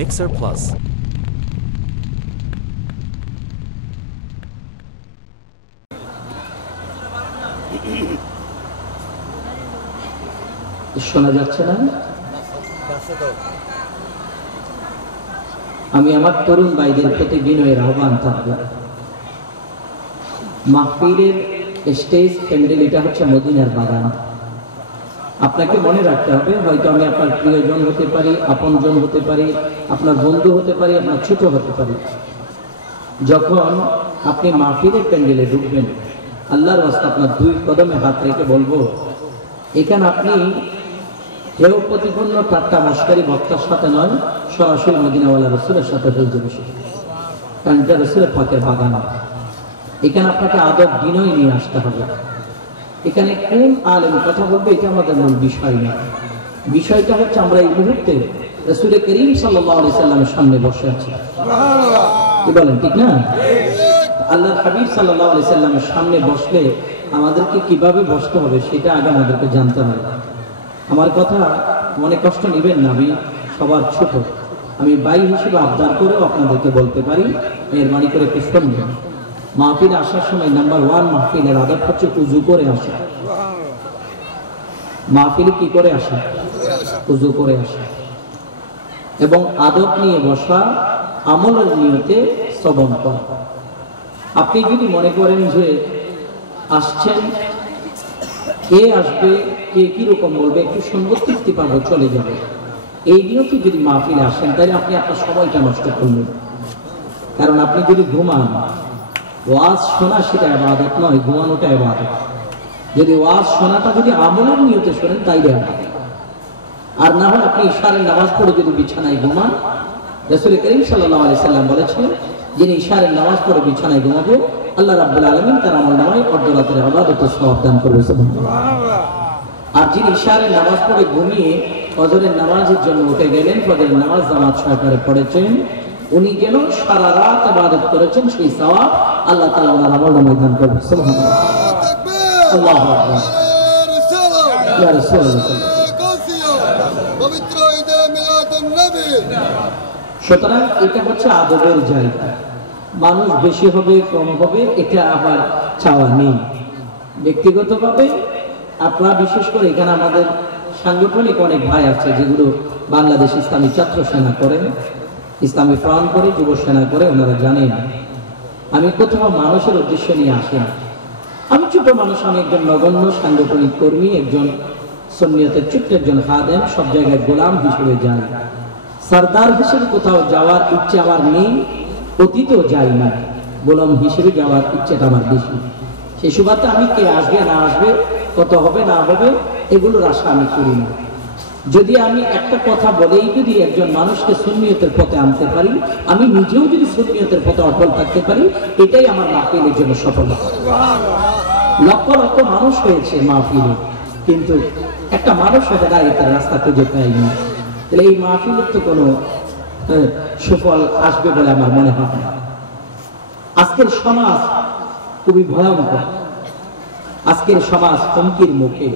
Mixer Plus. শোনা যাচ্ছে না? আমি আমার তরুণ ভাইদের প্রতি বিনয়ের আহ্বান থাকবো, মাহফিলের স্টেজ প্যান্ডেল এটা হচ্ছে মদিনার বাগান। আপনাকে মনে রাখতে হবে, হয়তো আমি আপনার প্রিয়জন হতে পারি, আপনজন হতে পারি, আপনার বন্ধু হতে পারি, আপনার ছোট হতে পারি। যখন আপনি মাহফিলের প্যান্ডেলে ঢুকবেন, আল্লাহর রাস্তা আপনার দুই কদমে হাত রেখে বলবো, এখানে আপনি কেউ প্রতিপন্ন ঠাট্টা মস্কারি বক্তার সাথে নয়, সরাসরি মদিনাওয়ালা রসুলের সাথে হয়ে যাবে, কারণ এটা রসুলের পাকের বাগান। এখানে আপনাকে আদব বিনয় নিয়ে আসতে হবে। এখানে কোন আলেম কথা বলবে এটা আমাদের মূল বিষয় না। বিষয়টা হচ্ছে আমরা এই মুহূর্তে রাসূল করিম সাল্লাল্লাহু আলাইহি সাল্লামের সামনে বসে আছি, কি বলেন ঠিক না? আল্লাহর হাবিব সাল্লাল্লাহু আলাইহি সাল্লামের সামনে বসলে আমাদেরকে কিভাবে বসতে হবে সেটা আগে আমাদেরকে জানতে হবে। আমার কথা মনে কষ্ট নেবেন না, আমি সবার ছোট, আমি ভাই হিসেবে আবদার করেও আপনাদেরকে বলতে পারি, মেহরবানি করে একটু শুনবেন। মাহফিলে আসার সময় নাম্বার 1 মাহফিলের আদব হচ্ছে উযু করে আসা। মাহফিলে কি করে আসা? উযু করে আসা, এবং আদব নিয়ে বসা, আমলের নিয়তে শ্রবণ করা। আপনি যদি মনে করেন যে আসছেন, কে আসবে, কে কিরকম বলবে, একটু সুন্দর তৃপ্তি পাবো, চলে যাবে, এই নিয়তে যদি মাহফিলে আসেন, তাহলে আপনি আপনার সময়টা নষ্ট করবেন। কারণ আপনি যদি ঘুমান, ওয়াজ শোনা সেটা ইবাদত নয়, ঘুমানোটা ইবাদত। যদি ওয়াজ শোনাটা যদি আমলের নিয়তে শোনেন তাইলে ইবাদত। আর না হয় আপনি ইশারের নামাজ পড়ে যদি বিছানায় ঘুমান, রাসূল করিম সাল্লাল্লাহু আলাইহি সাল্লাম বলেছেন, যিনি ইশারের নামাজ পড়ে বিছানায় ঘুমাবে, আল্লাহ রাব্বুল আলামিন তার আমলনামায় অর্ধরাতের ইবাদত সওয়াব দান করবে। সুবহানাল্লাহ। আর যিনি ইশারের নামাজ পড়ে ঘুমিয়ে ফজরের নামাজের জন্য উঠে গেলেন, ফজরের নামাজ জামাত সহকারে পড়েছেন, উনি যেন সারা রাত ইবাদত করেছেন, সেই সওয়াব আল্লাহ তাআলা ওনার আমলনামায় দান করবে। সুবহানাল্লাহ। আল্লাহু আকবার। ইয়া রাসূলুল্লাহ। পবিত্র ঈদে মিলাদুন নবী। সুতরাং এটা হচ্ছে আদবের জায়গা। মানুষ বেশি হবে কম হবে এটা আবার চাওয়া নেই। ব্যক্তিগতভাবে আপনারা, বিশেষ করে এখানে আমাদের সাংগঠনিক অনেক ভাই আছে যেগুলো বাংলাদেশ ইসলামী ছাত্র সেনা করেন, ইসলামী ফ্রন্ট করে, যুব সেনা করে, ওনারা জানেন আমি কোথাও মানুষের উদ্দেশ্য নিয়ে আসি না। আমি ছোট মানুষ, আমি একজন নগণ্য সাংগঠনিক কর্মী, একজন সুন্নিয়তের ছোট্ট একজন খাদেম, সব জায়গায় গোলাম হিসেবে যাই। সরদার হিসেবে কোথাও যাওয়ার ইচ্ছে আমার নেই, অতীতেও যাই না। গোলাম হিসেবে যাওয়ার ইচ্ছেটা আমার বেশি। সেই সুবাদে আমি কে আসবে না আসবে, কত হবে না হবে, এগুলোর আশা আমি করি না। যদি আমি একটা কথা বলেই যদি একজন মানুষকে সুন্নিয়তের পথে আনতে পারি, আমি নিজেও যদি সুন্নিয়তের পথে অটল থাকতে পারি, এটাই আমার মাহফিলের জন্য সফলতা। লক্ষ লক্ষ মানুষ হয়েছে মাহফিলে, কিন্তু একটা মানুষ হেদায়েতের রাস্তা খুঁজে পাইনি। তাহলে এই মাহফিলের তো কোনো সুফল আসবে বলে আমার মনে হয় না। আজকের সমাজ খুবই ভয়ঙ্কর, আজকের সমাজ হুমকির মুখে।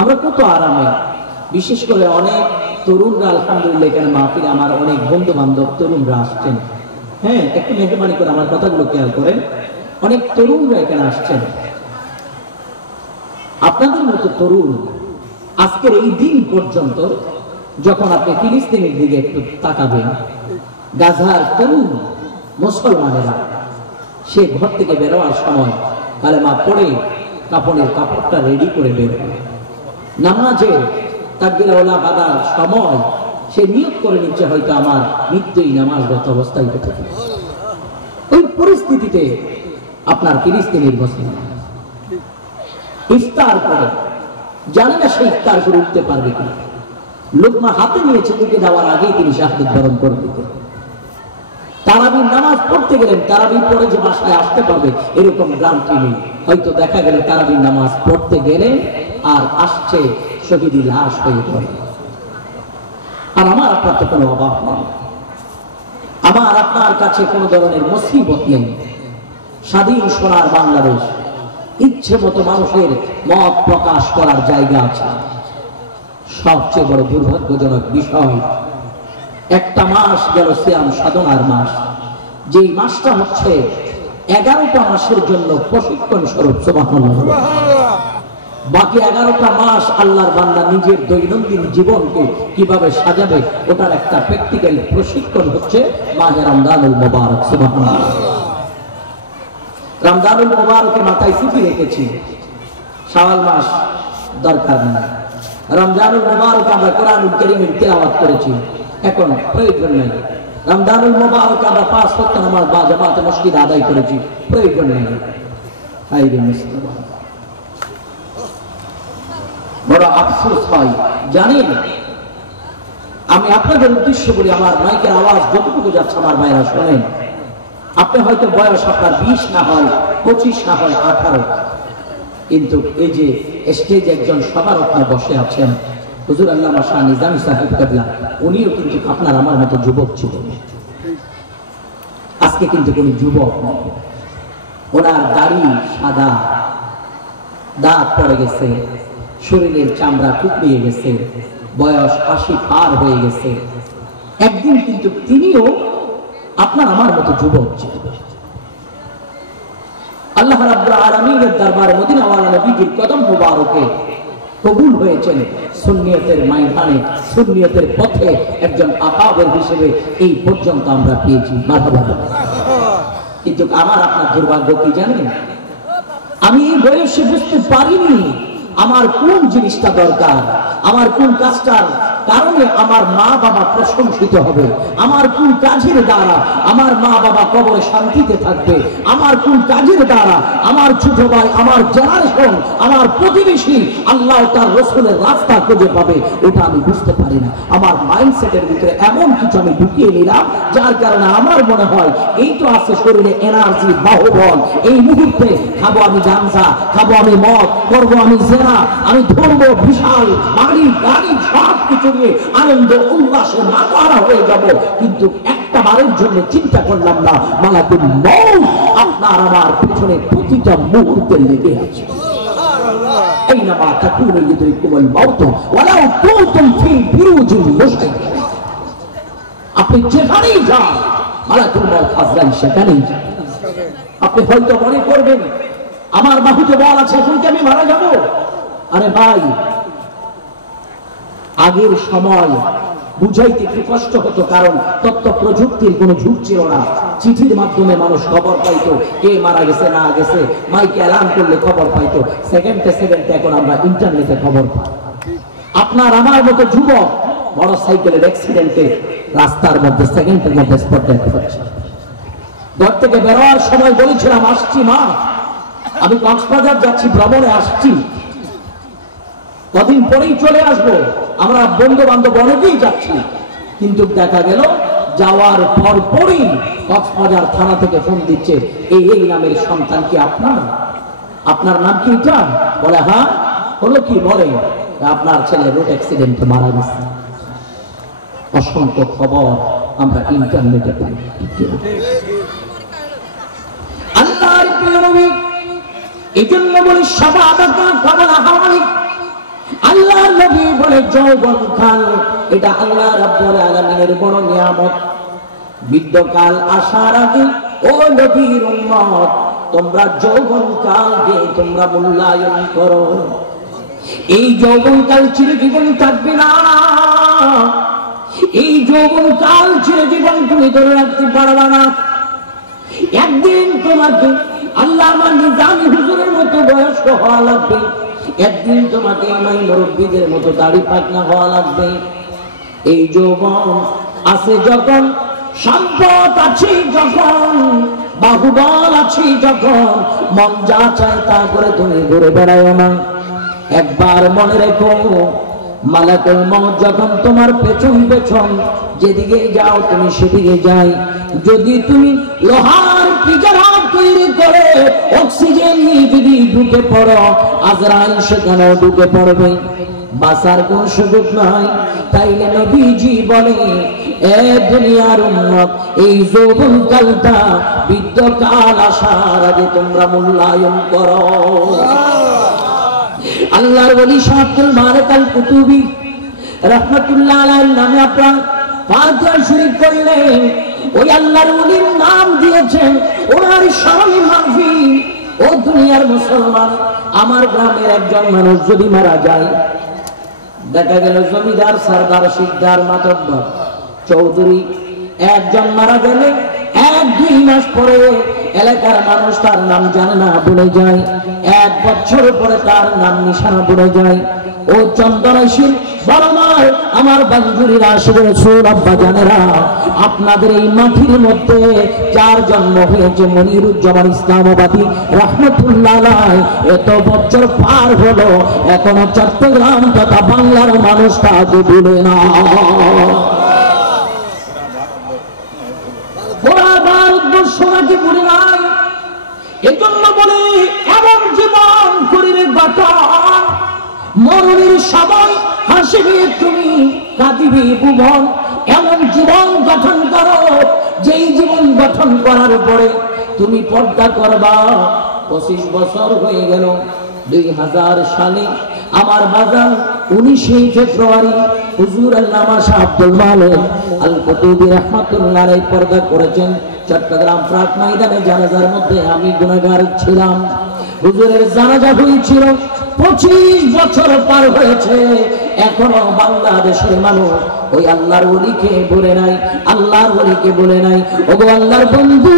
আমরা কত আরামে, বিশেষ করে অনেক তরুণরা, আলহামদুলিল্লাহ এখানে মাহফিলে আমার অনেক বন্ধু বান্ধব তরুণরা আসছেন। হ্যাঁ, একটু মেহরবানি করে আমার কথাগুলো খেয়াল করেন। অনেক তরুণরা এখানে আসছেন। আপনাদের মতো তরুণ আজকের এই দিন পর্যন্ত, যখন আপনি ফিলিস্তিনের দিকে একটু তাকাবেন, গাজার তরুণ মুসলমানেরা সে ঘর থেকে বেরোয়ার সময় কালেমা পড়ে কাপড়ের কাপড়টা রেডি করে বের হয়। নামাজে তাকবীর ওলা বাঁধার সময় সে নিয়ত করে নিচ্ছে হয়তো আমার মৃত্যুই নামাজরত অবস্থায় হতে পারে। ওই পরিস্থিতিতে আপনার ফিলিস্তিনের মুসলিম ইফতার করে, জানে না সে ইফতার করে উঠতে পারবে কিনা, লোকমা হাতে নিয়েছে, মুখে দেওয়ার আগেই তিনি শাহাদাত বরণ করে দিতেন। তারাবির নামাজ পড়তে গেলেন, তারাবি পড়ে যে বাসায় আসতে পারবে এরকম গ্রান্টি নেই। হয়তো দেখা গেল তারাবির নামাজ পড়তে গেলে আর আসছে শহীদি লাশ হয়ে পড়ে। আর আমার আপনার তো কোনো অভাব নেই, আমার আপনার কাছে কোনো ধরনের মুসিবত নেই। স্বাধীন সোনার বাংলাদেশ, ইচ্ছে মতো মানুষের মত প্রকাশ করার জায়গা আছে। সবচেয়ে বড় দুর্ভাগ্যজনক বিষয়, একটা মাস গেল সিয়াম সাধনার মাস, যেই মাসটা হচ্ছে 11টা মাসের জন্য প্রশিক্ষণ স্বরূপ। সুবহানাল্লাহ। বাকি 11টা মাস আল্লাহর বান্দা নিজের দৈনন্দিন জীবনকে কিভাবে সাজাবে ওটার একটা প্র্যাকটিক্যাল প্রশিক্ষণ হচ্ছে মাহে রমজানুল মুবারক। সুবহানাল্লাহ। রমজানুল মুবারকে মাথায় টুপি রেখেছি, শাওয়াল মাস দরকার নেই। রমজানুল মুবারকে আমরা কোরআনুল কারীমের তিলাওয়াত করেছি, এখন প্রয়োজন নেই। রমজানুল মুবারকে আমরা 5 ওয়াক্ত নামাজ বা জামাতে মসজিদে আদায় করেছি, প্রয়োজন নেই। হায়রে মুসলমান, বড় আফসোস হয় জানেন। আমি আপনাদের উদ্দেশ্য বলি, আমার মাইকের আওয়াজ যতটুকু যাচ্ছে আমার ভাইরা শোনেন। আপনি হয়তো বয়স আপনার 20 না হয়, 25 না হয়, 18, কিন্তু এই যে স্টেজে একজন সভারত্ন বসে আছেন হুজুর আল্লামা শাহ নিজামী সাহেব কেবলা, উনিও কিন্তু আপনার আমার মতো যুবক ছিলেন। আজকে কিন্তু কোন যুবক নয়, ওনার দাড়ি সাদা, দাঁত পড়ে গেছে, শরীরের চামড়া টুকরিয়ে গেছে, বয়স 80 পার হয়ে গেছে। একদিন কিন্তু তিনিও আপনার আমার মতো যুবক ছিলেন। আল্লাহ রাব্বুল আলামিনের দরবারে মদিনাওয়ালা নবীজির কদম মোবারকে কবুল হয়েছেন সুন্নিয়তের ময়দানে, সুন্নিয়তের পথে একজন আকাবের হিসেবে এই পর্যন্ত আমরা পেয়েছি। মারহাবা। কিন্তু আমার আপনার দুর্ভাগ্য কি জানেন, আমি এই বয়সে বুঝতে পারিনি আমার কোন জিনিসটা দরকার, আমার কোন কাজটার কারণে আমার মা বাবা প্রশংসিত হবে, আমার কোন কাজের দ্বারা আমার মা বাবা কবরে শান্তিতে থাকবে, আমার কোন কাজের দ্বারা আমার ছোট ভাই, আমার জেনারেশন, আমার প্রতিবেশী আল্লাহ তার রসুলের রাস্তা খুঁজে পাবে, ওটা আমি বুঝতে পারি না। আমার মাইন্ডসেটের ভিতরে এমন কিছু আমি ঢুকিয়ে নিলাম যার কারণে আমার মনে হয় এই তো আছে শরীরে এনার্জি, বাহুবল, এই মুহূর্তে খাবো আমি গাঞ্জা, খাবো আমি মদ, করবো আমি জেনা, আমি ধরবো বিশাল বাড়ি গাড়ি সব কিছু নিয়ে আনন্দ উল্লাসে মাতাহারা হয়ে যাব, কিন্তু একটা বারের জন্য চিন্তা করলাম না মালাকুল মউত আপনার আমার পিছনে প্রতিটা মুহূর্তে লেগে আছে। আইনামা তাকুনু ইউদরিকুমুল মাউত ওয়ালাউ কুনতুম ফি বুরুজিন মুশতারিকা। আপনি যেখানেই যান মালাকুল মউত আজরাইল সেখানেই যান। আপনি হয়তো মনে করবেন আমার বাহুতে বল আছে, এখন কি আমি মারা যাব? আরে ভাই, আগের সময় বুঝাইতে একটু কষ্ট হতো, কারণ তথ্য প্রযুক্তির কোনো ঝুঁক ছিল না। চিঠির মাধ্যমে মানুষ খবর পাইতো, কে মারা গেছে না গেছে, মাইকে অ্যালার্ম করলে খবর পাইতো। সেকেন্ডে এখন আমরা ইন্টারনেটে খবর পাই। আপনার আমার মতো যুবক বড় সাইকেলের অ্যাক্সিডেন্টে রাস্তার মধ্যে সেকেন্ডের মধ্যে স্পট ডেথ হচ্ছে। ঘর থেকে বেরোয়ার সময় বলেছিলাম আসছি মা, আমি কক্সবাজার যাচ্ছি, ভ্রমণে আসছি, কদিন পরেই চলে আসবো, আমরা বন্ধু বান্ধব অনেকেই যাচ্ছি। কিন্তু দেখা গেল যাওয়ার পরপরই কক্সবাজার থানা থেকে ফোন দিচ্ছে, এই নামের সন্তান কি আপনার? আপনার নাম কি এটা? বলে হ্যাঁ। হলো কি? বলে আপনার ছেলে রোড অ্যাক্সিডেন্টে মারা গেছে। অসংখ্য খবর আমরা ইন্টারনেটে পাই। আল্লাহর প্রিয় নবী এজন্য বলে শাবাবাকা ক্বাবলা হাওয়ালিক, আল্লাহর নবী বলে যৌবনকাল এটা আল্লাহ রাব্বুল আলামিনের বড় নিয়ামত। বৃদ্ধকাল আসার আগে ও নবীর উম্মত তোমরা যৌবনকালকে তোমরা মূল্যায়ন করো। এই যৌবনকাল চিরজীবন থাকবে না, এই যৌবনকাল চিরজীবন তুমি ধরে রাখতে পারবে না। একদিন তোমাকে আল্লামা নিজামী হুজুরের মতো বয়স্ক হওয়া লাগবে, একদিন তোমাকে ইমাম মুরব্বিদের মতো দাড়ি পাকনা হওয়া লাগবে। এই যৌবন আছে যখন, সম্পদ আছে যখন, বাহুবল আছে যখন, মন যা চায় তা করে তুমি ঘুরে বেড়াও না। একবার মনে রেখো, মালাকুল মউত যখন তোমার পেছন পেছন যেদিকে যাও তুমি সেদিকে যাই। যদি তুমি লোহার পিজারা তৈরি করে অক্সিজেন নিয়ে যদি ঢুকে পড়ো, আজরাইল সেখানেও ঢুকে পড়বে, বাঁচার কোন সুযোগ নাই। তাইলে নবীজি বলে এ দুনিয়ার উম্মত, এই যৌবনকালটা বৃদ্ধকাল আসার আগে তোমরা মূল্যায়ন করো। আল্লাহর ওলি শাহ আব্দুল মালিক আল কুতুবী রাহমাতুল্লাহ আলাইহির নামে আপনারা ফাতিহা শরীফ পড়লেন, ওই আল্লাহর ওলির নাম দিয়েছেন, ওনার স্মরণে মাহফিল। ও দুনিয়ার মুসলমান, আমার গ্রামের একজন মানুষ যদি মারা যায়, দেখা গেল জমিদার, সরদার, শিকদার, মাতব্বর, চৌধুরী একজন মারা গেলে 1-2 মাস পরে এলাকার মানুষ তার নাম জানে না, ভুলে যায়। 1 বছর পরে তার নাম নিশানা ভুলে যায়। ও চন্দনাশীল বড় মার, আমার বান্ধবীরা আসবে, আব্বা জানেরা, আপনাদের এই মাটির মধ্যে যার জন্ম হয়েছে মনিরুজ্জামান ইসলামাবাদী রহমতুল্লাহ আলাইহি, এত বছর পার হলো, এখনো চট্টগ্রাম তথা বাংলার মানুষ তাকে ভুলে না। ভারতবর্ষকে ভুলে নাই। এজন্য বলে এমন জীবন করিবে গঠন, মরণের সময় হাসিবে তুমি, কাঁদিবে ভুবন। এমন জীবন গঠন করো, যেই জীবন গঠন করার পরে তুমি পর্দা করবা। 25 বছর হয়ে গেল। 2000 সালে আমার বাজার 19 ফেব্রুয়ারি হুজুর আল্লামা শাহ আব্দুল মালিক আল কুতুবী রাহমাতুল্লাহ আলাইহি পর্দা করেছেন। চট্টগ্রাম প্রাক ময়দানে জানাজার মধ্যে আমি গুনাহগার ছিলাম। হুজুরের জানাজা হয়েছিল, 25 বছর পার হয়েছে, এখনো বাংলাদেশের মানুষ ওই আল্লাহর ওলিকে বলে নাই, আল্লাহর ওলিকে বলে নাই। ওগো আল্লাহর বন্ধু,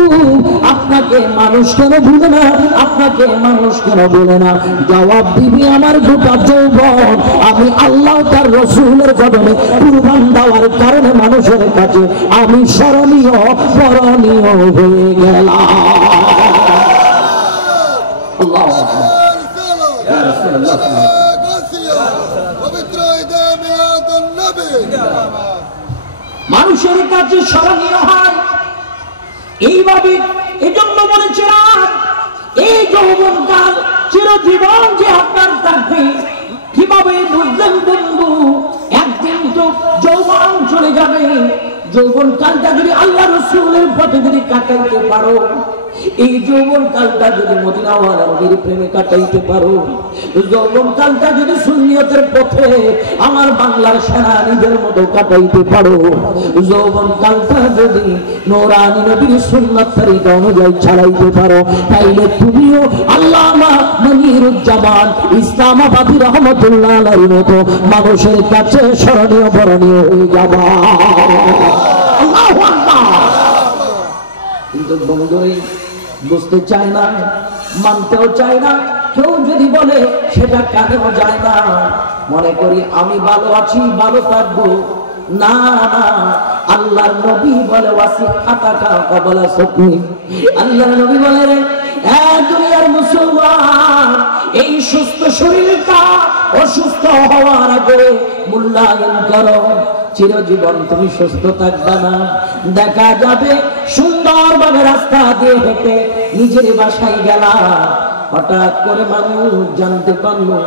আপনাকে মানুষ কেন ভুলে না, আপনাকে মানুষ কেন বলে না? জবাব দিবি আমার গোটা যৌবন আমি আল্লাহ তার রসুলের কদমে কুরবান দেওয়ার কারণে মানুষের কাছে আমি স্মরণীয়, বরণীয় হয়ে গেলাম। আল্লাহু আকবার। মানুষের কাছে স্মরণীয় হয় এইভাবে। এজন্য বলেছিলাম এই যৌবনকাল চিরজীবন যে আপনার থাকবে। কিভাবে বুঝলেন বন্ধু? একদিন তো যৌবন চলে যাবে। যৌবনকালটা যদি আল্লাহ রসুলের পথে যদি কাটাইতে পারো, এই যৌবন কালটা যদি মদিনাওয়ালা নবীর প্রেমে কাটাইতে পারো, যৌবন কালটা যদি সুন্নিয়তের পথে আমার বাংলার সেনানীদের মতো কাটাইতে পারো, যৌবন কালটা যদি নূরানী নবীর সুন্নাত তরিকা অনুযায়ী চালাইতে পারো, তাইলে তুমিও আল্লামা মনিরুজ্জামান ইসলামাবাদী রহমতুল্লাহ আলাইহির মতো মানুষের কাছে স্মরণীয়, বরণীয় হয়ে যাবা। আল্লাহু আকবার। কিন্তু বন্ধুই বুঝতে চায় না, মানতেও চায় না। কেউ যদি বলে সেটা কানেও যায় না। মনে করি আমি ভালো আছি, ভালো থাকবো। না না, আল্লাহর নবী বলে ওয়াসিহাতাকা ক্বাবলা সুকমি। আল্লাহর নবী বলে দুনিয়ার মুসলমান, এই সুস্থ শরীরটা অসুস্থ হওয়ার আগে মূল্যায়ন করো। চিরজীবন তুমি সুস্থ থাকবে না। দেখা যাবে সুন্দরভাবে রাস্তা দিয়ে হেঁটে নিজের বাসায় গেলা, হঠাৎ করে মানুষ জানতে পারলো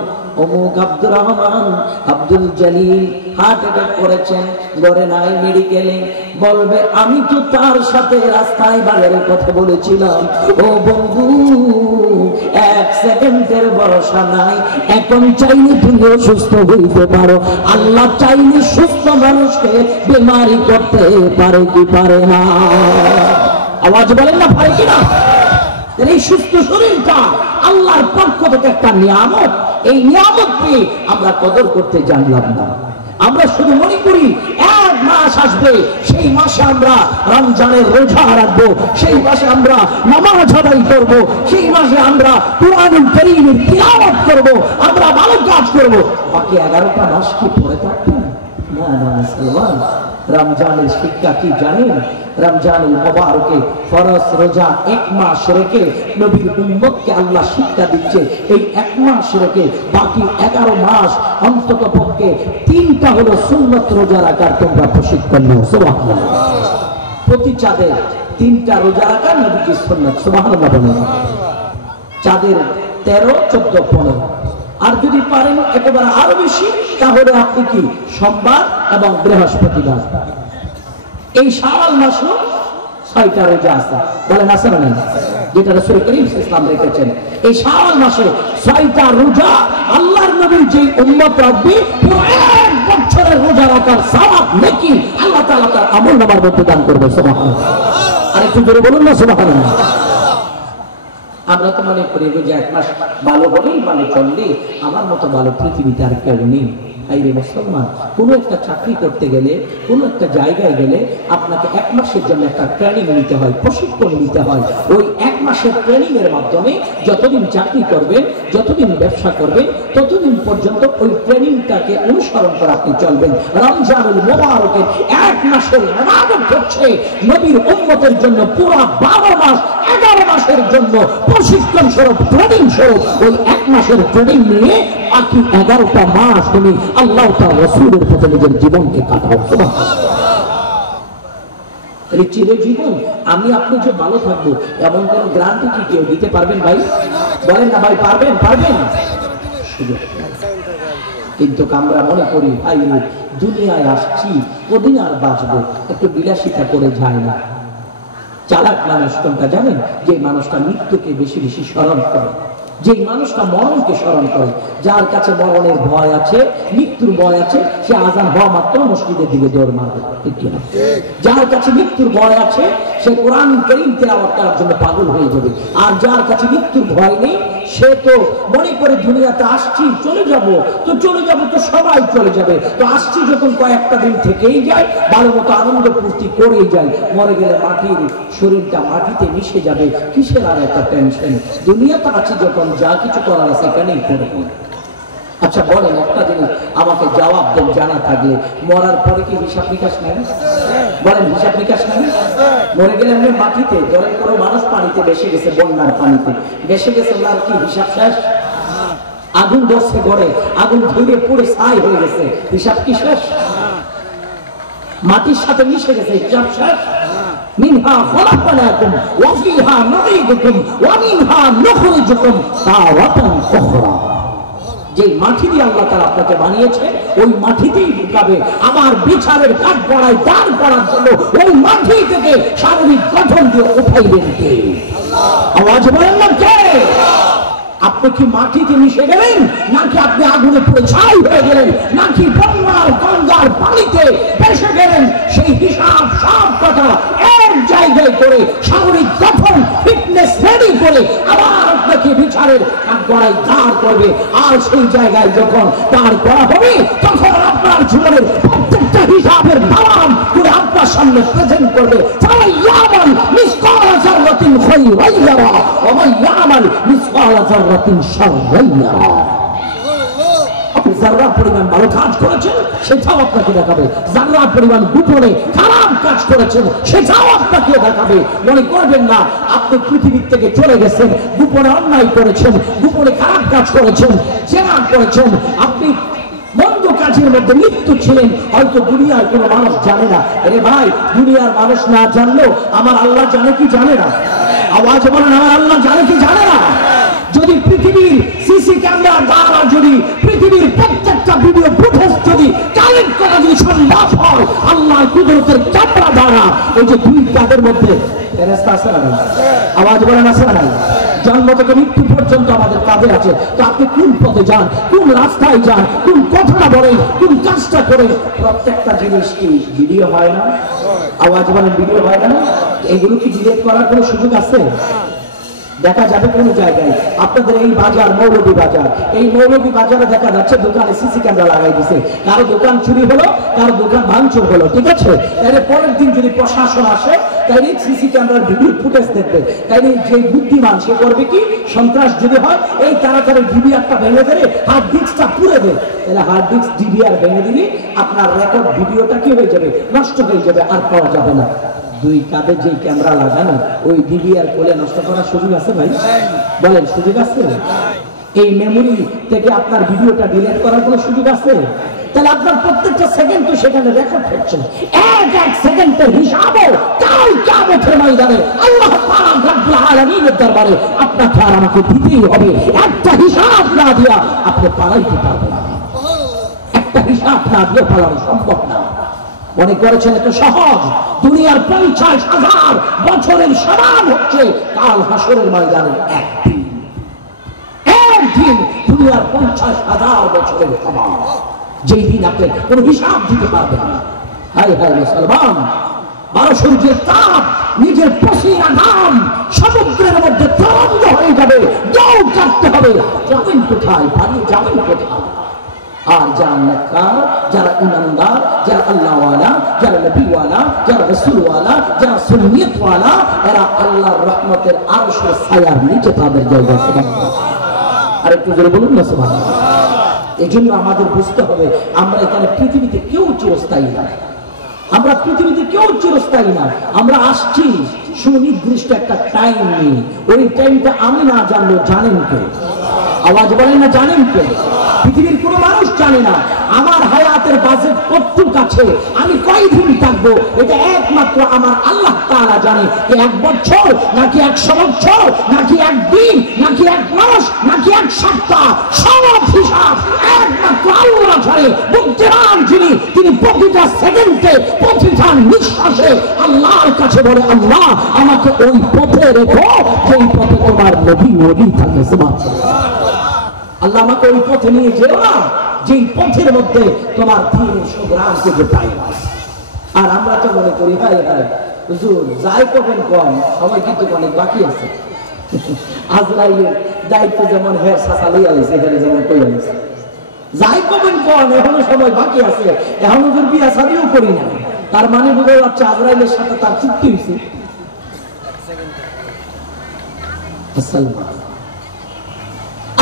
অমুক আব্দুর রহমান, আব্দুল জলিল হার্ট অ্যাটাক করেছেন, ঘরে নাই, মেডিকেলে। বলবে আমি তো তার সাথে রাস্তায় বাজারের কথা বলেছিলাম। ও বন্ধু, 1 সেকেন্ডের ভরসা নাই। এখন চাইলে তুমি সুস্থ হইতে পারো, আল্লাহ চাইলে সুস্থ মানুষকে বেমারি করতে পারে কি পারে না? আওয়াজ বলেন না, পারে কিনা? এই সুস্থ শরীরটা আল্লাহর পক্ষ থেকে একটা নিয়ামত। এই নিয়ামত পেয়ে আমরা কদর করতে জানলাম না। আমরা শুধু মনে করি 1 মাস আসবে, সেই মাসে আমরা রমজানের রোজা রাখবো, সেই মাসে আমরা নামাজ আদায় করবো, সেই মাসে আমরা কুরআনুল কারীমের তিলাওয়াত করবো, আমরা ভালো কাজ করবো। বাকি 11টা মাস কি পড়ে থাকবে? না না মুসলমান, রমজানের শিক্ষা কি জানেন? রমজানুল মুবারকে ফরজ রোজা 1 মাস রেখে নবীর উম্মতকে আল্লাহ শিক্ষা দিচ্ছে। এই 1 মাস রেখে বাকি 11 মাস অন্তত পক্ষে 3টা হলো সুন্নত রোজা রাখার তোমরা প্রশিক্ষণ নাও। সুবহানাল্লাহ। প্রতি চাঁদে 3টা রোজা রাখার নবীজির সুন্নাত। সুবহানাল্লাহ বলেন। চাঁদের 13, 14, 15। আর যদি পারেন একেবারে আরো বেশি, তাহলে আপনি কি সোমবার এবং বৃহস্পতিবার। এই শাওয়াল মাসে 6টা রোজা আছে, বলেন আছে না? যেটা রাসূল করিম ইসলাম রেখেছেন। এই শাওয়াল মাসে 6টা রোজা আল্লাহর নবীর যে উম্মত রাখবে, পুরো 1 বছরের রোজা রাখার সওয়াব নেকি আল্লাহ তাআলা তার আমল নামার মধ্যে দান করবে। সুবহানাল্লাহ। আরেকটু জোরে বলুন না সুবহানাল্লাহ। আমরা তো মনে করি যে 1 মাস ভালো হলেই মানে চললে আমার মতো ভালো পৃথিবীতে আর কেউ নেই। আইরে মুসলমান, কোন একটা চাকরি করতে গেলে, কোন একটা জায়গায় গেলে আপনাকে 1 মাসের জন্য একটা ট্রেনিং নিতে হয়, প্রশিক্ষণ নিতে হয়। ওই 1 মাসের ট্রেনিং এর মাধ্যমে যতদিন চাকরি করবেন, যতদিন ব্যবসা করবেন, ততদিন পর্যন্ত ওই ট্রেনিংটাকে অনুসরণ করে আপনি চলবেন। রমজানুল মুবারকের 1 মাসের ইবাদত হচ্ছে নবীর উম্মতের জন্য পুরো 12 মাস 11 মাসের জন্য প্রশিক্ষণ স্বরূপ, ট্রেনিং স্বরূপ। ওই 1 মাসের ট্রেনিং নিয়ে বাকি 11টা মাস তুমি আল্লাহ তাআলা রাসূলের পথে নিজের জীবনকে কাটাও। সুবহানাল্লাহ। চিরজীবন আমি আপনি যে ভালো থাকবো এমন কোন গ্যারান্টি কি কেউ দিতে পারবেন ভাই? বলেন না ভাই, পারবেন? পারবেন। কিন্তু আমরা মনে করি ভাই দুনিয়ায় আসছি কদিন আর বাঁচবো, একটু বিলাসিতা করে যায় না। চালাক মানুষ কোনটা জানেন? যে মানুষটা মৃত্যুকে বেশি বেশি স্মরণ করে, যে মানুষটা মরণকে স্মরণ করে, যার কাছে মরণের ভয় আছে, মৃত্যুর ভয় আছে, সে আজান হওয়া মাত্র মসজিদের দিকে দৌড় মারবে। ঠিক কিনা? যার কাছে মৃত্যুর ভয় আছে সে কোরআন কারীম তেলাওয়াত করার জন্য পাগল হয়ে যাবে। আর যার কাছে মৃত্যুর ভয় নেই সে তো মনে করে দুনিয়াতে আসছি চলে যাব, তো চলে যাব, তো সবাই চলে যাবে, তো আসছি যখন কয়েকটা দিন থেকেই যায়, ভালো মতো আনন্দ ফুর্তি করেই যায়, মরে গেলে মাটির শরীরটা মাটিতে মিশে যাবে, কিসের আর একটা টেনশন? দুনিয়াতে আছি যখন যা কিছু করার আছে এখানেই করে। আচ্ছা বলেন একটা জিনিস আমাকে জবাব দেন, জানা থাকলে, মরার পরে কি হিসাব নিকাশ নেন? বলেন হিসাব নিকাশ নেন? মরে গেলে আপনি মাটিতে, ধরেন কোনো মানুষ পানিতে ভেসে গেছে, বন্যার পানিতে ভেসে গেছে, ওনার কি হিসাব শেষ? আগুন ধরছে ঘরে, আগুন ধরে পুরো ছাই হয়ে গেছে, হিসাব কি শেষ? মাটির সাথে মিশে গেছে, হিসাব শেষ? মিনহা খলাকনাকুম ওয়া ফিহা নুঈদুকুম ওয়া মিনহা নুখরিজুকুম তাওরাতান উখরা। যে মাটি দিয়ে আল্লাহ তাআলা আপনাকে বানিয়েছে ওই মাটিতেই ঢুকাবে। আমার বিচারের কাঠ গড়ায় দান করার জন্য ওই মাটি থেকে শারীরিক গঠন দিয়ে উঠাইবেন কে? আওয়াজ বলেন না কে? আপনি কি মাটিতে মিশে গেলেন, নাকি আপনি আগুনে পুড়ে ছাই হয়ে গেলেন, নাকি বন্যার গঙ্গার পানিতে ভেসে গেলেন? সেই হিসাব সব কথা এক জায়গায় করে শারীরিক গঠন ফিটনেস রেডি করে আবার আপনাকে বিচারের কাঠগড়ায় দাঁড় করবে। আর সেই জায়গায় যখন দাঁড় করা হবে তখন আপনার জীবনের প্রত্যেকটা হিসাবের বালাম করে আপনার সামনে প্রেজেন্ট করবে। তারা ইয়ামান মিসকাল যাররাতিন খায়রান ইয়ারা ওয়া মান ইয়ামাল মিসকাল যাররাতিন শাররান ইয়ারা। আপনি যারা পরিমাণ ভালো কাজ করেছেন সেটাও আপনাকে দেখাবে, যারা পরিমাণ গোপনে খারাপ কাজ করেছেন সেটাও আপনাকে দেখাবে। মনে করবেন না আপনি পৃথিবীর থেকে চলে গেছেন, গোপনে অন্যায় করেছেন, গোপনে খারাপ কাজ করেছেন, জেনা করেছেন, আপনি মন্দ কাজের মধ্যে লিপ্ত ছিলেন, হয়তো দুনিয়ার কোনো মানুষ জানে না। আরে ভাই, দুনিয়ার মানুষ না জানলেও আমার আল্লাহ জানে কি জানে না? আওয়াজ বলেন, আমার আল্লাহ জানে কি জানে না? যদি পৃথিবীর সিসি ক্যামেরা দ্বারা যদি পৃথিবীর প্রত্যেকটা ভিডিও ফুটেজ যদি কালেক্ট করা যদি সম্ভব হয় আল্লাহর কুদরতের ক্যামেরা দ্বারা, ওই যে দুই কাদের মধ্যে ফেরেশতা আছে না? আওয়াজ বলেন আছে না? জন্ম থেকে মৃত্যু পর্যন্ত আমাদের কাঁধে আছে। তো আপনি কোন পথে যান, কোন রাস্তায় যান, কোন কথাটা বলেন, কোন কাজটা করেন, প্রত্যেকটা জিনিস কি ভিডিও হয় না? আওয়াজ বলেন, ভিডিও হয় না? এগুলো কি ডিলিট করার কোনো সুযোগ আছে? দেখা যাবে কোন জায়গায় আপনাদের এই বাজার মৌলভী বাজার, এই মৌলভী বাজারে দেখা যাচ্ছে দোকানে সিসি ক্যামেরা লাগাই দিছে, কারো দোকান চুরি হলো, কারো দোকান ভাঙচুর হলো, ঠিক আছে? তাহলে পরের দিন যদি প্রশাসন আসে তাইলে সিসি ক্যামেরার ভিডিও ফুটেজ দেখবে, তাইলে যে বুদ্ধিমান সে করবে কি, সন্ত্রাস যদি হয় এই তাড়াতাড়ি ডিভিআরটা ভেঙে দেবে, হার্ড ডিস্কটা পুড়ে দেবে। তাহলে হার্ড ডিস্ক ডিভিআর ভেঙে দিলে আপনার রেকর্ড ভিডিওটা কি হয়ে যাবে, নষ্ট হয়ে যাবে, আর পাওয়া যাবে না। দুই কাঁধে যে ক্যামেরা লাগানো ওই ডিভিআর কোলে নষ্ট করার সুযোগ আছে ভাই? বলেন সুযোগ আছে? এই মেমোরি থেকে আপনার ভিডিওটা ডিলিট করার কোনো সুযোগ আছে? তাহলে আপনার প্রত্যেকটা সেকেন্ড তো সেখানে রেকর্ড হচ্ছে, এক এক সেকেন্ডের হিসাবও কাল কিয়ামতের ময়দানে আল্লাহ পাক রব্বুল আলামিনের দরবারে আপনাকে আর আমাকে দিতেই হবে। একটা হিসাব না দিয়া আপনি পালাইতে পারবেন না, একটা হিসাব না দিয়ে পালানো সম্ভব না। মনে করেছেন এত সহজ? দুনিয়ার 50,000 বছরের সমান হচ্ছে কাল হাসরের ময়দানের একদিন। একদিন দুনিয়ার 50,000 বছরের সমান, যেই দিন আপনি কোন হিসাব দিতে পারবেন না। হায় হায় মুসলমান, 12 সূর্যের তাপ নিজের পসিনা ঘাম সমুদ্রের মধ্যে তরঙ্গ হয়ে যাবে, দৌড় কাটতে হবে, যাবেন কোথায়, পালিয়ে যাবেন কোথায়? আর যারা নেককার, যারা ইমানদার, যারা আল্লাহওয়ালা, যারা নবীওয়ালা, যারা রাসূলওয়ালা, যারা সুন্নিয়তওয়ালা, এরা আল্লাহর রহমতের আরশের ছায়ার নিচে তাদের জায়গা। সুবহানাল্লাহ। আর একটু জোরে বলুন না সুবহানাল্লাহ। এই জন্য আমাদের বুঝতে হবে আমরা এখানে পৃথিবীতে কেউ চিরস্থায়ী না। আমরা পৃথিবীতে কেউ চিরস্থায়ী না। আমরা আসছি সুনির্দিষ্ট একটা টাইম নেই। ওই টাইমটা আমি না জানলেও জানেন কে? আওয়াজ বলেন না, জানেন কে? পৃথিবীর কোনো মানুষ জানে না আমার হায়াতের বাজেট কতটুকু আছে, আমি কয়দিন থাকবো, এটা একমাত্র আমার আল্লাহ তাআলা জানে। 1 বছর নাকি 100 বছর নাকি 1 দিন নাকি 1 মাস নাকি 1 সপ্তাহ, সব হিসাব একমাত্র আল্লাহ জানে। বুদ্ধিমান যিনি, তিনি প্রতিটা সেকেন্ডে প্রতিটা নিঃশ্বাসে আল্লাহর কাছে বলে, আল্লাহ আমাকে ওই পথে রেখো যেই পথে তোমার নবী ওলি থাকে। সুবহানাল্লাহ। আল্লাহ আমাকে ওই পথে নিয়ে যেও না যেই পথের মধ্যে তোমার দ্বীনের সুগ্রাণ খুঁজে পাই না। আর আমরা তো মনে করি হায় হায় হুজুর যাই কবেন কম, সময় কিন্তু অনেক বাকি আছে। আজরাইলের দায়িত্ব যেমন হ্যাঁ সাসালেই আলাইছে, এখানে যেমন কই আলাইছে, যাই কবেন কম, এখনো সময় বাকি আছে, এখন হুজুর বিয়া শাদিও করি না। তার মানে বোঝা যাচ্ছে আজরাইলের সাথে তার চুক্তি হয়েছে।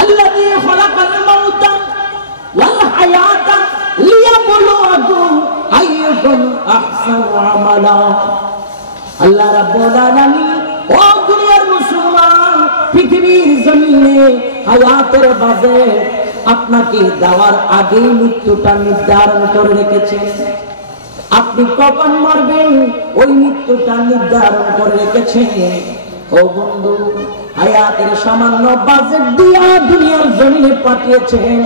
الذي خلق الموت والحياة ليبلوكم أيكم أحسن عملا। আল্লাহ রাব্বুল আলামিন ও দুনিয়ার মুসলমান, পৃথিবীর জমিনে হায়াতের বাজেট আপনাকে দেওয়ার আগেই মৃত্যুটা নির্ধারণ করে রেখেছেন। আপনি কখন মরবেন ওই মৃত্যুটা নির্ধারণ করে রেখেছেন। ও বন্ধু, হায়াতের সামান্য বাজেট দিয়া দুনিয়ার জমিনে পাঠিয়েছেন।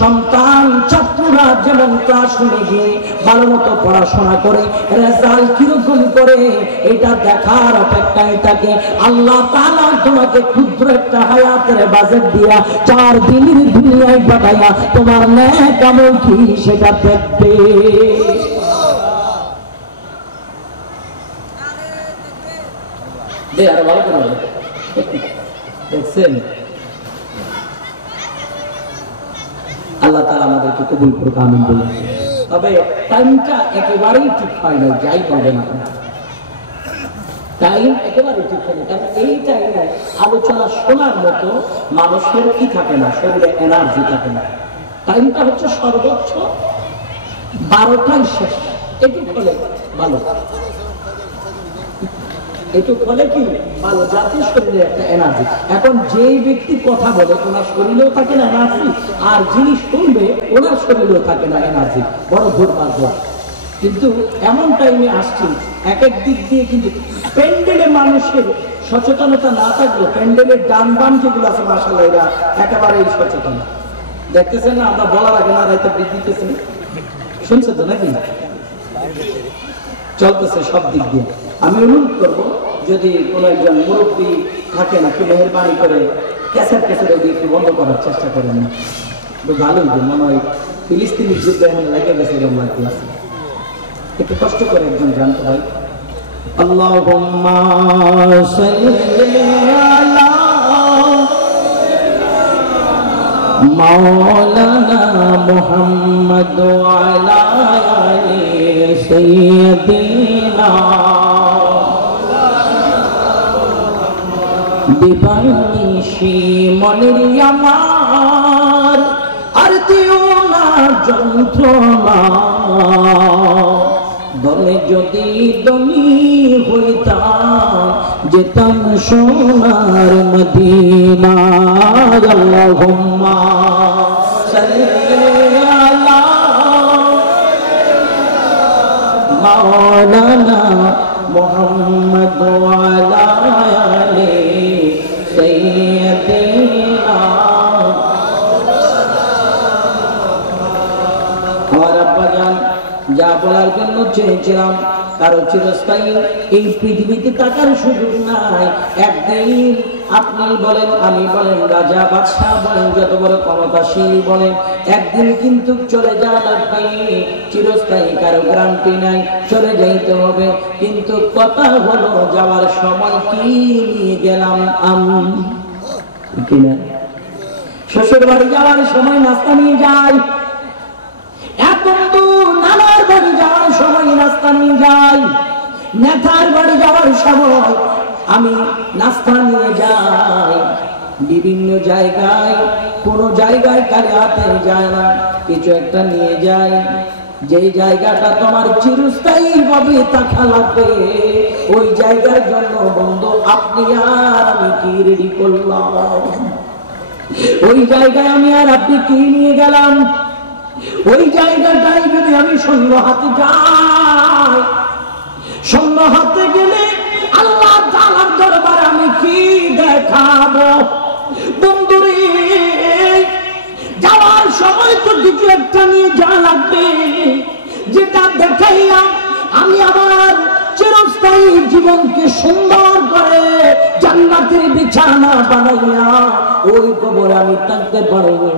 সন্তান ছাত্ররা যেমন ক্লাসরুমে গিয়ে ভালো মতো পড়াশোনা করে রেজাল্ট কিরকম করে এটা দেখার অপেক্ষায় থাকে। আল্লাহ তাআলা তোমাকে ক্ষুদ্র একটা হায়াতের বাজেট দিয়া 4 দিনের দুনিয়ায় পাঠাইয়া তোমার নেক আমল কি সেটা দেখবে। দেখছেন, আল্লাহ তাআলা আমাদেরকে কবুল করুক, আমিন বলুন। তবে টাইমটা একেবারেই ঠিক হয় না, যাই বলবেন আপনারা, টাইম একেবারেই ঠিক হয় না। কারণ এই টাইমে আলোচনা শোনার মতো মানুষের কি থাকে না, শরীরে এনার্জি থাকে না। টাইমটা হচ্ছে সর্বোচ্চ 12টায় শেষ, এটুক হলে ভালো, এটুক হলে কি ভালো, জাতির শরীরে একটা এনার্জি। এখন যেই ব্যক্তি কথা বলে ওনার শরীরেও থাকে না এনার্জি, আর যিনি শুনবে ওনার শরীরেও থাকে না এনার্জি, বড় দুর্ভাগ্য। কিন্তু এমন টাইমে আসছি, এক এক দিক দিয়ে কিন্তু প্যান্ডেলে মানুষের সচেতনতা না থাকলেও প্যান্ডেলের ডান বাম যেগুলো আছে মাশাআল্লাহ এরা একেবারেই সচেতন। দেখতেছেন না, আমরা বলার আগে না রাইতে বৃদ্ধি দিতেছেন, শুনছেন তো নাকি? চলতেছে সব দিক দিয়ে। আমি অনুরোধ করবো যদি কোনো একজন মুরব্বী থাকেন একটু মেহেরবানি করে ক্যাসেট একটু বন্ধ করার চেষ্টা করেন না, একটু ভালোই যে মনে হয় ফিলিস্তিনি যুদ্ধ এখন লেগে গেছে এরকম লাগছে। একটু কষ্ট করে একজন জানতে হয়। আল্লাহুম্মা সাল্লি আলা মাওলানা মুহাম্মদ ওয়া আলা আলি সাইয়্যিদিনা দিবানিশি মনের আমার আর দিও না যন্ত্রণা, দমে যদি দমি হইতাম যেতাম সোনার মদিনা। আল্লাহুম্মা সাল্লি আলা মাওলানা মুহাম্মদ ওয়া আলা আলি সাইয়্যিদিনা। আমার আব্বা জান যা বলার জন্য চেয়েছিলাম, কারো চিরস্থায়ী এই পৃথিবীতে থাকার সুযোগ নাই। একদিন আপনি বলেন, আমি বলেন, রাজা বাদশাহ বলেন, যত বড় ক্ষমতাশীল বলেন, একদিন কিন্তু চলে যাওয়া লাগবে। চিরস্থায়ী কারো গ্যারান্টি নাই, চলে যাইতে হবে। কিন্তু কথা হলো যাওয়ার সময় কি নিয়ে গেলাম আমি, কিনা? শ্বশুর বাড়ি যাওয়ার সময় নাস্তা নিয়ে যাই, এখন তো নানার বাড়ি যাওয়ার সময় নাস্তা নিয়ে যাই, নেতার বাড়ি যাওয়ার সময় আমি নাস্তা নিয়ে যাই। বিভিন্ন জায়গায়, কোন জায়গায় কালে হাতে যায় না, কিছু একটা নিয়ে যায়। যে জায়গাটা তোমার চিরস্থায়ী ভাবে থাকা লাগবে, ওই জায়গার জন্য বন্ধু আপনি আর আমি কি রেডি করলাম? ওই জায়গায় আমি আর আপনি কি নিয়ে গেলাম? ওই জায়গাটাই যদি আমি শূন্য হাতে যাই, শূন্য হাতে গেলে আল্লাহ তাআলার দরবারে আমি কি দেখাবো? বন্ধুরে, যাওয়ার সময় তো কিছু একটা নিয়ে যাওয়া লাগবে, যেটা দেখাইয়া আমি আমার চিরস্থায়ী জীবনকে সুন্দর করে জান্নাতের বিছানা বানাইয়া ওই কবরে আমি থাকতে পারবো।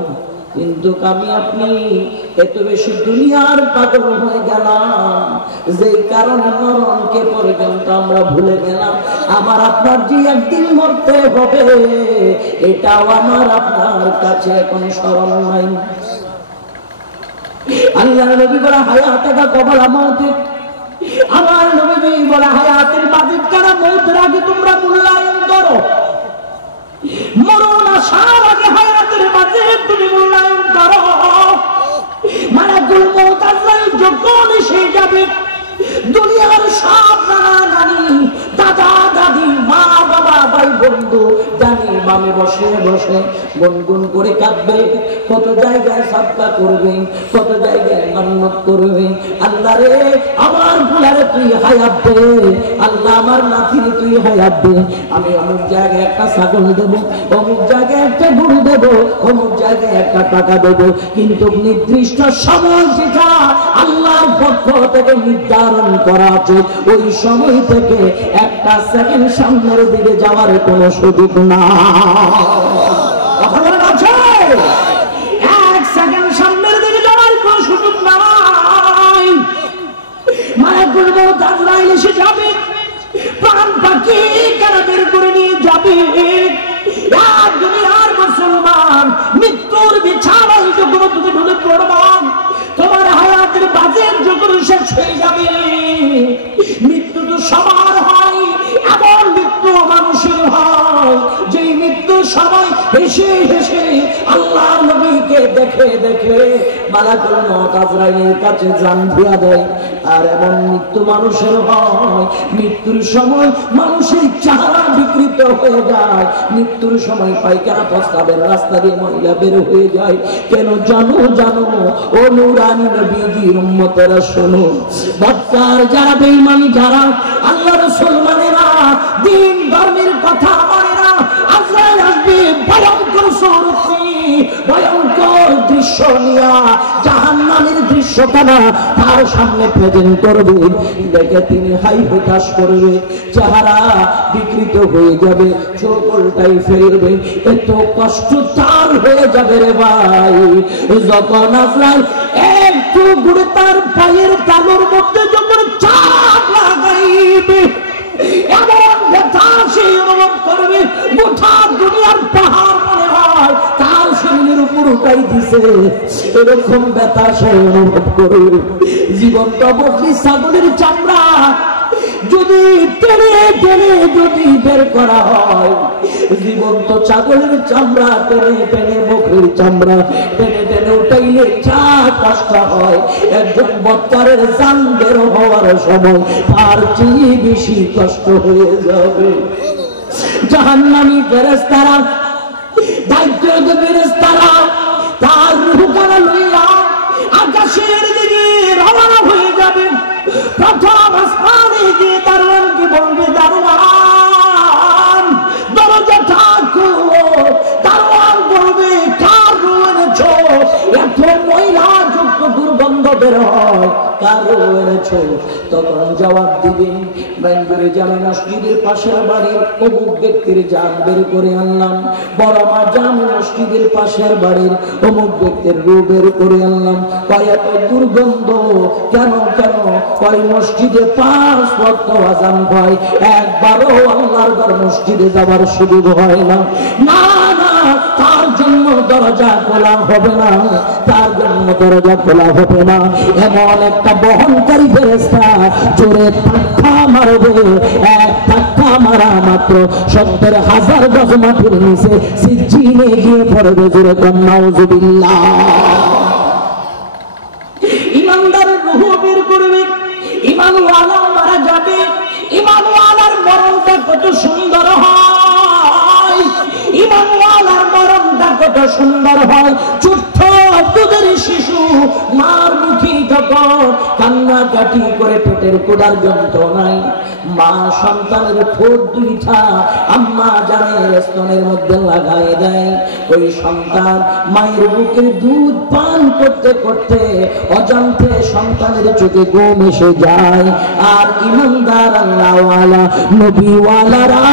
কিন্তু আমি আপনি এত বেশি দুনিয়ার পাগল হয়ে গেলাম, যেই কারণে মরণকে পর্যন্ত আমরা ভুলে গেলাম। আমার আপনার যে একদিন মরতে হবে, এটাও আমার আপনার কাছে এখন স্মরণ নাই। আল্লাহ নবী বলা হায়াতেকা কবলা মাউতিক, আমার নবী বলা হায়াতের বাজিত কারা মৌতের আগে তোমরা মূল্যায়ন করো। মরণ আসার আগে হায়াতের মাঝে তুমি মূল্যায়ন করো। মালাকুল মউত আজরাইল যখন এসে যাবে, দুনিয়ার সব নানা-নানি, দাদা দাদি, মা বাবা, ভাই বন্ধু, ডানে বামে বসে বসে গুনগুন করে কাঁদবে। কত জায়গায় সাদকা করবে, কত জায়গায় মান্নত করবে। আল্লাহ রে আমার ফুলারে তুই হায়াত দে, আল্লাহ আমার নাতিরে তুই হায়াত দে। আমি অমুক জায়গায় একটা ছাগল দেবো, অমুক জায়গায় একটা গরু দেবো, অমুক জায়গায় একটা টাকা দেবো। কিন্তু নির্দিষ্ট সময় যেটা আল্লাহর পক্ষ থেকে নির্ধারণ করা আছে, ওই সময় থেকে একটা সেকেন্ড সামনের দিকে যাওয়ার কোনো সুযোগ না। এক সেকেন্ড সামনের দিকে যাওয়ার কোনো সুযোগ নাই। মালাকুল মউত আজরাইল এসে যাবে, প্রাণ পাখি কারা বের করে নিয়ে যাবে। আর দুনিয়ার মুসলমান, মৃত্যুর বিছানায় যখন তুমি ঢুকে পড়বা, তোমার হায়াতের বাজেট যখন শেষ হয়ে যাবে। মৃত্যু তো সবার হয়, এমন মৃত্যু মানুষের হয় যেই মৃত্যুর সময় হেসে হেসে আল্লাহ নবীকে দেখে দেখে মালাকুল মউত আজরাইলের কাছে জান দিয়া দেয়। আর এমন মৃত্যু মানুষের হয়, মৃত্যুর সময় মানুষের চেহারা বিকৃত হয়ে যায়। মৃত্যুর সময় পায়খানা প্রস্তাবের রাস্তা দিয়ে মহিলা বের হয়ে যায়। কেন জানো জানো ও নূরানী নবীজির উম্মতেরা, শোনো, বক্তার যারা বেঈমান, যারা আল্লাহ রাসূল মানে না, দিন ধর্মের কথা মানে না, আজরাইল আসবে ভয়ঙ্কর সুরতি, ভয়ঙ্কর দৃশ্য নিয়া, জাহান্নামের দৃশ্যটা তার সামনে প্রেজেন্ট করবে। দেখে তিনি হাই হতাশ করবে, চেহারা বিকৃত হয়ে যাবে, চোখ উল্টাই ফেলবে, এত কষ্ট তার হয়ে যাবে রে ভাই। যখন আজরাইল একটু ঘুরে তার পায়ের তালুর মধ্যে যখন চাপ লাগাইবে, এমন ব্যথা সে অনুভব করবে, গোটা দুনিয়ার পাহাড় মনে হয় তার শরীরের উপর উঠাই দিছে, এরকম ব্যথা সে অনুভব করবে। জীবন্ত বকরি ছাগলের চামড়া যদি টেনে টেনে যদি বের করা হয়, জীবন্ত ছাগলের চামড়া টেনে টেনে, বকরির চামড়া টেনে টেনে উঠাইলে যা কষ্ট হয়, একজন বক্তারের জান বের হওয়ার সময় তার চেয়ে বেশি কষ্ট হয়ে যাবে। জাহান্নামী ফেরেশতারা, দায়িত্বরত ফেরেশতারা তার রূহখানা লইয়া আকাশের দিকে রওনা হয়ে যাবে। প্রথম আসমানে গিয়ে দারোয়ানকে বলবে, দারোয়ান দরজাটা খুলো। দারোয়ান বলবে, কার রূহ এনেছো? এত ময়লা যুক্ত দুর্গন্ধ বের হয় কারো এনেছো, তখন জবাব দিবে বেঙ্গুরে জামে মসজিদের পাশের বাড়ির অমুক ব্যক্তির জান বের করে আনলাম, বড় মা জামে মসজিদের পাশের বাড়ির অমুক ব্যক্তির রূপ বের করে আনলাম। কয় এত দুর্গন্ধ কেন কেন? কয় মসজিদে 5 ওয়াক্ত আযান হয়, একবারও আল্লাহর ঘর মসজিদে যাবার সুযোগ হয় না। না না, তার জন্য দরজা খোলা হবে না, তার জন্য দরজা খোলা হবে না। এমন একটা বহনকারী ফেরেশতা জোরে ধাক্কা মারবে, এক ধাক্কা মারা মাত্র 70,000 গজ মাটির নিচে সিজ্জিনে গিয়ে পড়বে। জোরে কোন নাউযুবিল্লাহ। ইমানদারের রূহ বের করবে, ইমানওয়ালা মারা যাবে। ইমানওয়ালার মরণটা কত সুন্দর হয়, ইমানওয়ালার মরণটা কত সুন্দর হয়। ছোট্ট দুধের শিশু মার মুখে যখন কান্নাকাটি করে পেটের কোদার যন্ত্রণায় মা সন্তানের ঠোঁট দুইটা আম্মা জানের স্তনের মধ্যে লাগাই দেয়, ওই সন্তান মায়ের বুকের দুধ পান করতে করতে অজান্তে সন্তানের চোখে ঘুম এসে যায়। আর ইমানদার আল্লাহওয়ালা নবীওয়ালারা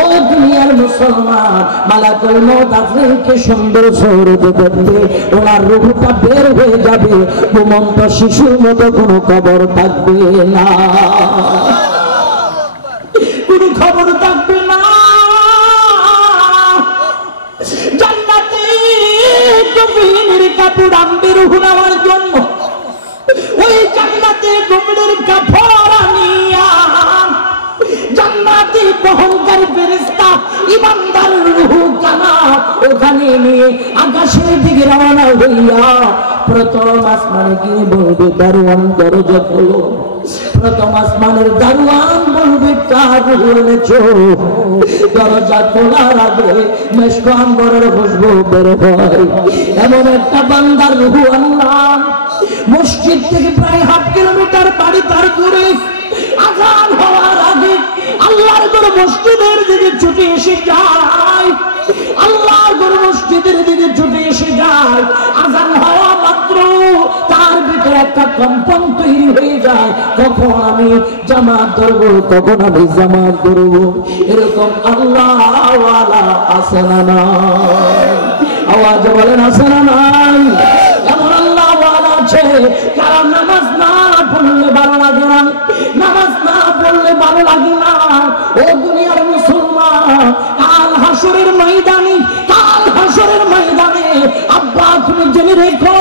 ও দুনিয়ার মুসলমান মালাকুল মউত আজরাইলকে সুন্দর সৌরতে দেখতে ওনার রূহটা বের হয়ে যাবে। ঘুমন্ত শিশুর মতো কোনো খবর থাকবে না, কোনো খবর থাকবে না। জান্নাতে কফিনের কাপড় আনবে রূহ নেওয়ার জন্য, ওই জান্নাতে কফিনের কাপড় আনিয়া জান্নাতি বহনকারী ফেরেশতা ইমানদার রূহ কানা ওখানে নিয়ে আকাশের দিকে রওনা হইয়া প্রথম আসমানে গিয়ে বলবে দারওয়ান দরজা খোলো। প্রথম আসমানের দারওয়ান বলবে কার রূহ এনেছো? দরজা খোলার আগে মেশক আম্বরের খুশবু বের হয়। এমন একটা বান্দার রূহ আনলাম মসজিদ থেকে প্রায় 1/2 কিলোমিটার বাড়ি পার করে আযান হওয়ার আগে আল্লাহর ঘর মসজিদের দিকে ছুটে এসে যায়, আল্লাহর ঘর মসজিদের দিকে ছুটে এসে যায়। আযান হওয়া মাত্র তার ভিতরে একটা কম্পন তৈরি হয়ে যায়, কখন আমি জামাত ধরবো, কখন আমি জামাত ধরবো। এরকম আল্লাহওয়ালা আছে না নাই? আওয়াজ বলেন আছে না নাই? এমন আল্লাহওয়ালা আছে কারণ নামাজ না পড়লে ভালো লাগে না, নামাজ না পড়লে ভালো লাগে না। ও দুনিয়ার মুসলমান, কাল হাসরের ময়দানে, কাল হাসরের ময়দানে আব্বা তুমি জেনে রেখো,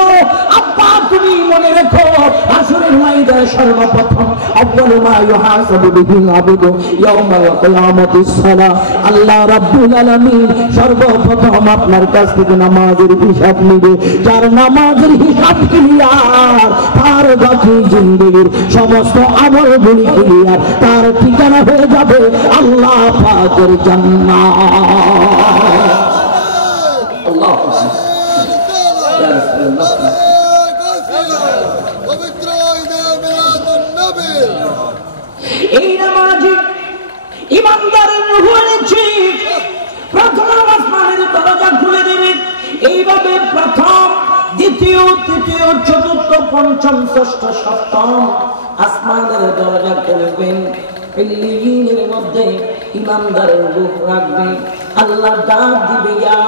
আব্বা তুমি মনে রেখো, হাসরের ময়দানে সর্বপ্রথম আউয়ালু মা ইউহাসাবু বিহিল আবদু ইয়াউমাল কিয়ামাতিস সালাহ। আল্লাহ রাব্বুল আলামিন সর্বপ্রথম আপনার কাছ থেকে নামাজের হিসাব নেবে। যার নামাজের হিসাব ক্লিয়ার, তার বাকি জিন্দেগীর সমস্ত আমলগুলি ক্লিয়ার, তার ঠিকানা হয়ে যাবে আল্লাহ পাকের জান্নাত। আল্লাহু আকবার। ইয়া রাসূলুল্লাহ। এই নামাজি ইমানদারের রূহ এনেছে, প্রথম আসমানের দরজা খুলে দেবে। এইভাবে প্রথম, দ্বিতীয়, তৃতীয়, চতুর্থ, পঞ্চম, ষষ্ঠ, সপ্তম আসমানের দরজা খুলবেন। ইল্লিয়িনের মধ্যে ইমানদারের রূহ রাখবে। আল্লাহ ডাক দিবে, ইয়া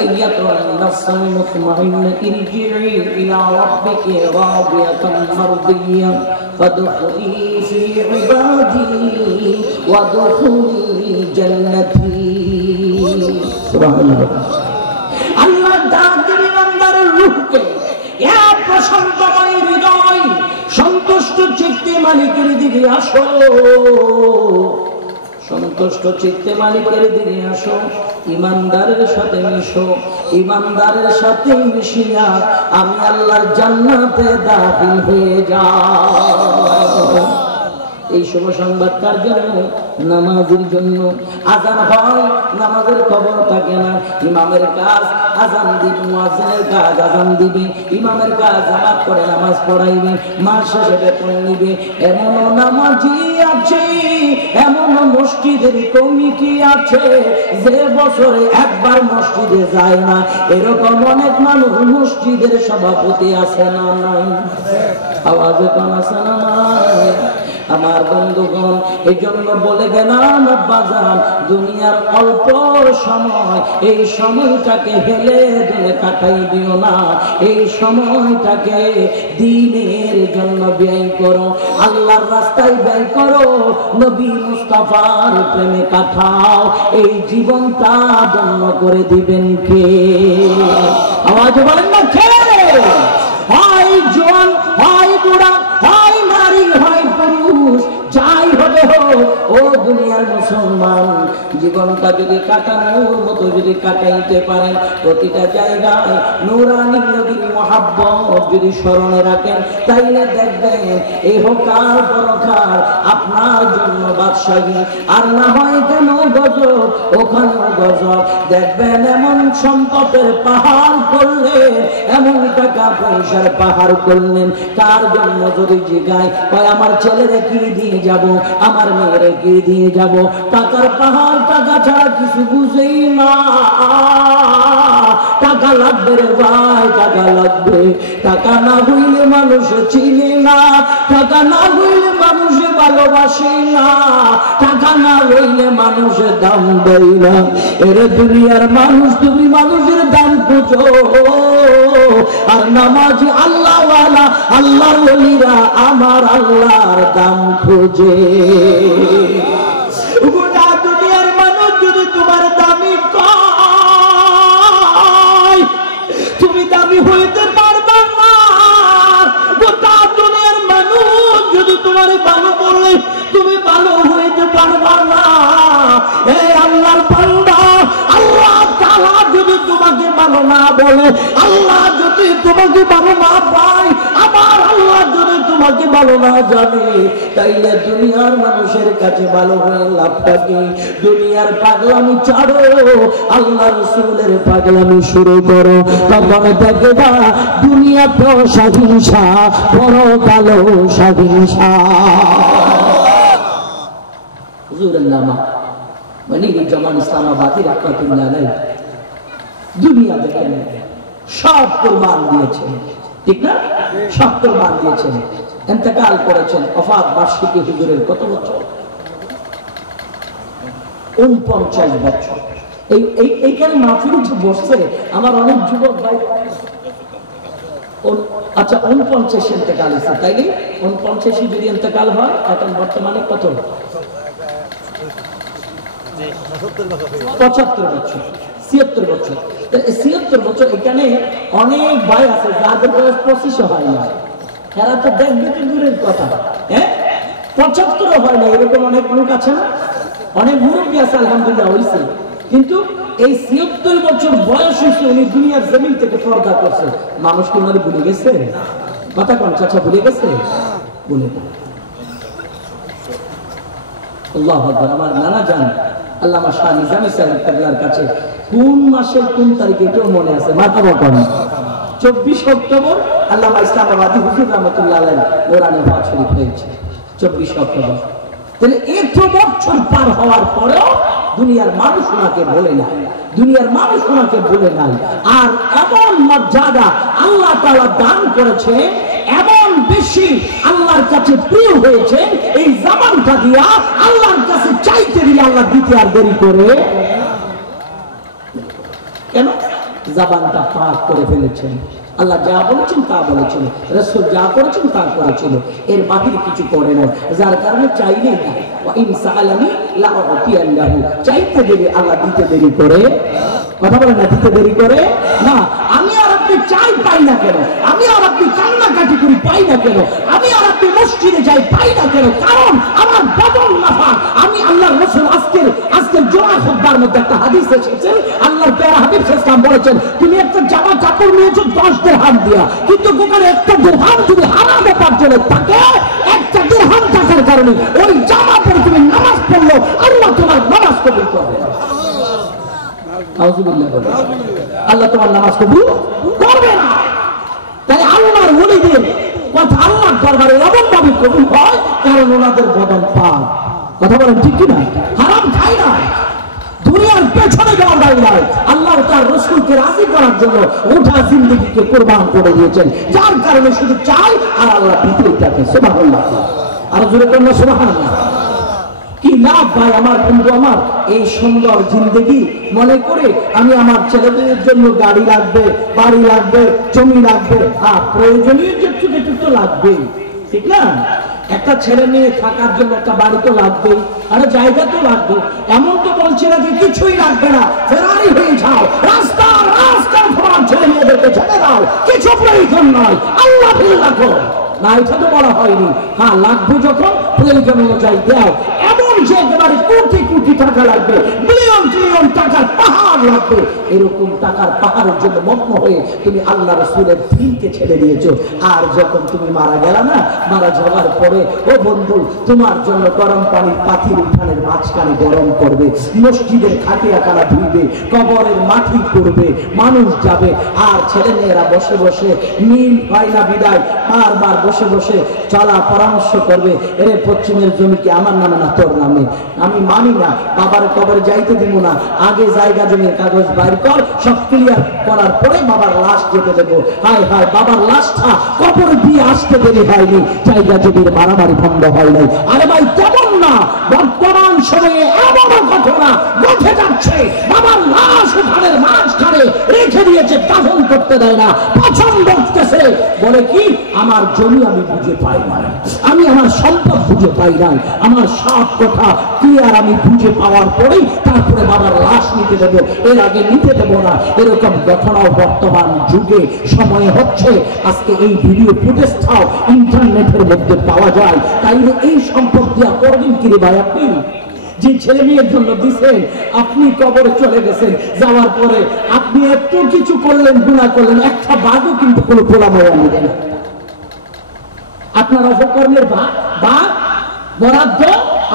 আইয়াতুন নাফসুল মুতমাইন্না ইরজিই ইলা রাব্বিকি রাদিয়াতান মারদিয়া ফাদখুলি ফি ইবাদি ওয়াদখুলি জান্নাতি। সুবহানাল্লাহ। আল্লাহ ডাক দিবে ইমানদারের রূহকে, ইয়া প্রশান্তময় হৃদয়, সন্তুষ্ট চিত্তে মালিকের দিকে আসো, সন্তুষ্ট চিত্তে মালিকের দিকে আসো, ইমানদারের সাথে মিশো। ইমানদারের সাথে মিশিয়া আমি আল্লাহর জান্নাতে দাখিল হয়ে যাও। এই শুভ সংবাদ কার জন্য? নামাজের জন্য। আজান হয়, নামাজের খবর থাকে না। ইমামের কাজ আজান দিবে, মুয়াজ্জিনের কাজ আজান দিবে, ইমামের কাজ জামাত করে নামাজ পড়াইবে, মাস শেষে বেতন নিবে। এমন নামাজি আছে, এমন মসজিদের কমিটি আছে যে বছরে একবার মসজিদে যায় না। এরকম অনেক মানুষ মসজিদের সভাপতি আছে না নাই? আওয়াজ কম আছে না নাই? আমার বন্ধুগণ, এই জন্য বলে গেলাম বাজার, দুনিয়ার অল্প সময়, এই সময়টাকে হেলে দুলে কাটাই দিও না। এই সময়টাকে দ্বীনের জন্য ব্যয় করো, আল্লাহর রাস্তায় ব্যয় করো, নবী মুস্তাফার প্রেমে কাটাও। এই জীবনটা ধন্য করে দিবেন কে? আওয়াজ বলেন না কে? হয় জোয়ান, হয় বুড়া, হয় নারী, হয় পুরুষ, যাই হবে হোক, ও দুনিয়ার মুসলমান, জীবনটা যদি কাটানোর মতো যদি কাটাইতে পারেন, প্রতিটা জায়গায় নূরানী নবীর মহাব্বত যদি স্মরণে রাখেন, তাইলে দেখবেন এই হোকার পরকার আপনার জন্য বাদশাহী। আর না হয় কেন গজব, ওখানেও গজব। দেখবেন এমন সম্পদের পাহাড় করলেন, এমন টাকা পয়সার পাহাড় করলেন, তার জন্য যদি জিগায়, হয় আমার ছেলেরে কি দিয়ে যাব, আমার মেয়েরে কি দিয়ে যাব, টাকার পাহাড়, টাকা ছাড়া কিছু বুঝেই না। টাকা লাগবে রে ভাই, টাকা লাগবে। টাকা না হইলে মানুষ চিনে না, টাকা না হইলে মানুষ ভালোবাসে না, টাকা না হইলে মানুষের দাম দেয় না। এর দুনিয়ার মানুষ, তুমি মানুষের দাম খুঁজো, আর নামাজি আল্লাহওয়ালা, আল্লাহর ওলিরা আমার আল্লাহর দাম খোঁজে। গোটা দুনিয়ার মানুষ যদি তোমার দামি কয়, তুমি দামি হইতে পারবে না। গোটা দুনিয়ার মানুষ যদি তোমার ভালো বলে, তুমি ভালো হইতে পারবে না। এই আল্লাহর বান্দা, আল্লাহ তাআলা যদি তোমাকে ভালো না বলে, আল্লাহ যদি তোমাকে ভালো না পায়, আমার আল্লাহ যদি তোমাকে ভালো না জানে, তাইলে দুনিয়ার মানুষের কাছে ভালো হয়ে লাভটা কি? দুনিয়ার পাগলামি ছাড়ো, আল্লাহ রাসূলের পাগলামি শুরু করো, তখন দেখবা দুনিয়া তো স্বাধীনতা, পরকালও স্বাধীনতা। হুজুরের নামা মনিরুজ্জামান ইসলামাবাদী রাহমাতুল্লাহ আলাইহি দুনিয়া দেখেন, সব কুরবান দিয়েছেন, ঠিক না? সব কুরবান দিয়েছেন, ইন্তেকাল করেছেন। ওফাত বার্ষিকী হুজুরের কত বছর? 49 বছর। এইখানে মাহফিল বসছে আমার অনেক যুবক ভাই। আচ্ছা 49 ইন্তেকাল হয়েছে, তাইলে 49 যদি ইন্তেকাল হয়, এখন বর্তমানে কত? 75 বছর, 76 বছর। 76 বছর। এখানে অনেক ভাই আছে যাদের বয়স 25 হয় না, এরা তো দেখবে তো দূরের কথা, হ্যাঁ 75 হয় না, এরকম অনেক লোক আছে না? অনেক মুরব্বী আছে আলহামদুলিল্লাহ হয়েছে, কিন্তু এই 76 বছর বয়স হয়েছে, উনি দুনিয়ার জমিন থেকে পর্দা করছে। মানুষ কি ওনারে ভুলে গেছে? কথা কোন চাচা ভুলে গেছে? ভুলে না। আল্লাহু আকবার। আমার নানা জান আল্লামা শাহ নিজামী সাহেব কেবলার কাছে কোন মাসের কোন তারিখে এটাও মনে আছে, মাথাবা কোন 24 অক্টোবর আল্লামা ইসলামাবাদী হুজুর রাহমাতুল্লাহ আলাইহি নূরানী ওয়াজ শরীফ হয়েছে 24 অক্টোবর। তাহলে এত বছর পার হওয়ার পরেও দুনিয়ার মানুষ ওনাকে বলে না, দুনিয়ার মানুষ ওনাকে বলে নাই। আর এমন মর্যাদা আল্লাহ তাআলা দান করেছে, এমন বেশি আল্লাহর কাছে প্রিয় হয়েছে, এই জামানটা দিয়া আল্লাহর কাছে চাইতে দিলে আল্লাহ দিতে আর দেরি করে কেন? জাবানটা পাক করে ফেলেছেন। আল্লাহ যা বলেছেন তা বলেছিল, রাসূল যা করেছেন তা করেছিল, এর বাহিরে কিছু করে নাই, যার কারণে চাইলেই না। ওয়া ইন সাআলানি লা উতিয়াল্লাহু, চাইতে দেরি আল্লাহ দিতে দেরি করে। কথা বলেন না, দিতে দেরি করে না। আমি আর আপনি চাই পাই না কেন? আমি আর আপনি কান্নাকাটি করি পাই না কেন? আমি আর আপনি মসজিদে যাই পাই না কেন? কারণ আমার বদল নাফা। আমি আল্লাহর রাসূল আজকের জোড়া খুতবার মধ্যে একটা হাদিস এসেছে, আল্লাহর প্যারা হাবিব সাল্লাল্লাহু আলাইহি বলেছেন, তুমি একটা জামা কাপড় নিয়েছো 10 দিরহাম দিয়া, কিন্তু ওখানে একটা দিরহাম তুমি হারাম উপার্জনের থাকে, একটা দিরহাম টাকার কারণে ওই জামাতের তুমি নামাজ পড়লো, আল্লাহ তোমার নামাজ কবুল করবে না। আল্লাহ তোমার নামাজ কবুল করবে না। তাই আল্লাহর ওলিদের কথা আল্লাহর দরবারে এমন ভাবে কবুল হয় কারণ ওনাদের বদন পাক। কথা বলেন ঠিক কিনা? হারাম খাই না, দুনিয়ার পেছনে যাওয়া দাঁড়িয়ে নাই, আল্লাহ তার রাসূলকে রাজি করার জন্য গোটা জিন্দেগিকে কুরবান করে দিয়েছেন, যার কারণে শুধু চাই আর আল্লাহ ভিতরে থাকে। সুবহানাল্লাহ, আর জোরে বলুন সুবহানাল্লাহ। কি লাভ ভাই আমার বন্ধু আমার এই সুন্দর জিন্দেগি মনে করে আমি আমার ছেলেদের জন্য গাড়ি লাগবে, বাড়ি লাগবে, জমি লাগবে, আর প্রয়োজনীয় যেটুকু তো লাগবেই, ঠিক না? একটা ছেলে মেয়ে থাকার জন্য একটা বাড়ি তো লাগবেই, আর জায়গা তো লাগবে। এমন তো বলছি না যে কিছুই লাগবে না, ফেরারি হয়ে যাও, রাস্তা রাস্তা তোমার ছেলে মেয়েদেরকে ছেড়ে দাও, কিছু প্রয়োজন নয়, আল্লাহ ফিরে রাখো না, এটা তো বলা হয়নি। হ্যাঁ, লাগবে যখন প্রয়োজন অনুযায়ী দাও। এমন যে একেবারে কোটি কোটি টাকা লাগবে, বিলিয়ন ট্রিলিয়ন টাকার পাহাড় লাগবে, এরকম টাকার পাহাড়ের জন্য মগ্ন হয়ে তুমি আল্লাহ রাসূলের দ্বীনকে ছেড়ে দিয়েছো। আর যখন তুমি মারা গেলা না, মারা যাওয়ার পরে ও বন্ধু তোমার জন্য গরম পানির পাতিল উঠানের মাঝখানে গরম করবে, মসজিদের খাটিয়া কালা ধুইবে, কবরের মাটি করবে, মানুষ যাবে, আর ছেলে মেয়েরা বসে বসে মিল হয় না বিদায় বারবার বসে বসে চলা পরামর্শ করবে, এরে পশ্চিমের জমি কি আমার নামে না তোর নামে? আমি মানি না, বাবার কবরে যাইতে দিব না, আগে জায়গা জমির কাগজ বাইর কর, সব ক্লিয়ার করার পরে বাবার লাশ যেতে দেবো। হায় হায়, বাবার লাশটা কবর দিয়ে আসতে দেরি হয়নি, জায়গা জমির মারামারি বন্ধ হয় নাই। আরে ভাই তেমন না, বর্তমান সময়ে এমনও ঘটনা ঘটে যাচ্ছে, বাবার লাশ উঠানের মাঝখানে রেখে দিয়েছে, দাফন করতে দেয় না, পছন্দ করতেছে, বলে কি আমার জমি আমি বুঝে পাই নাই, আমি আমার সম্পদ বুঝে পাই নাই, আমার সব কথা ক্লিয়ার আমি বুঝে পাওয়ার পরেই তারপরে বাবার লাশ নিতে দেবো, এর আগে নিতে দেবো না। এরকম ঘটনাও বর্তমান যুগে সময়ে হচ্ছে। আজকে এই ভিডিও ফুটেজটাও ইন্টারনেটের মধ্যে পাওয়া যায়। তাইলে এই সম্পদ দিয়া করবেন কি রে ভাই? আপনি যে ছেলে মেয়ের জন্য দিচ্ছেন, আপনি কবরে চলে গেছেন, যাওয়ার পরে আপনি এত কিছু করলেন, গুনাহ করলেন, একটা বাঘও কিন্তু কোনো পোলাময় আনবে না। আপনার অপকর্মের বা বরাদ্দ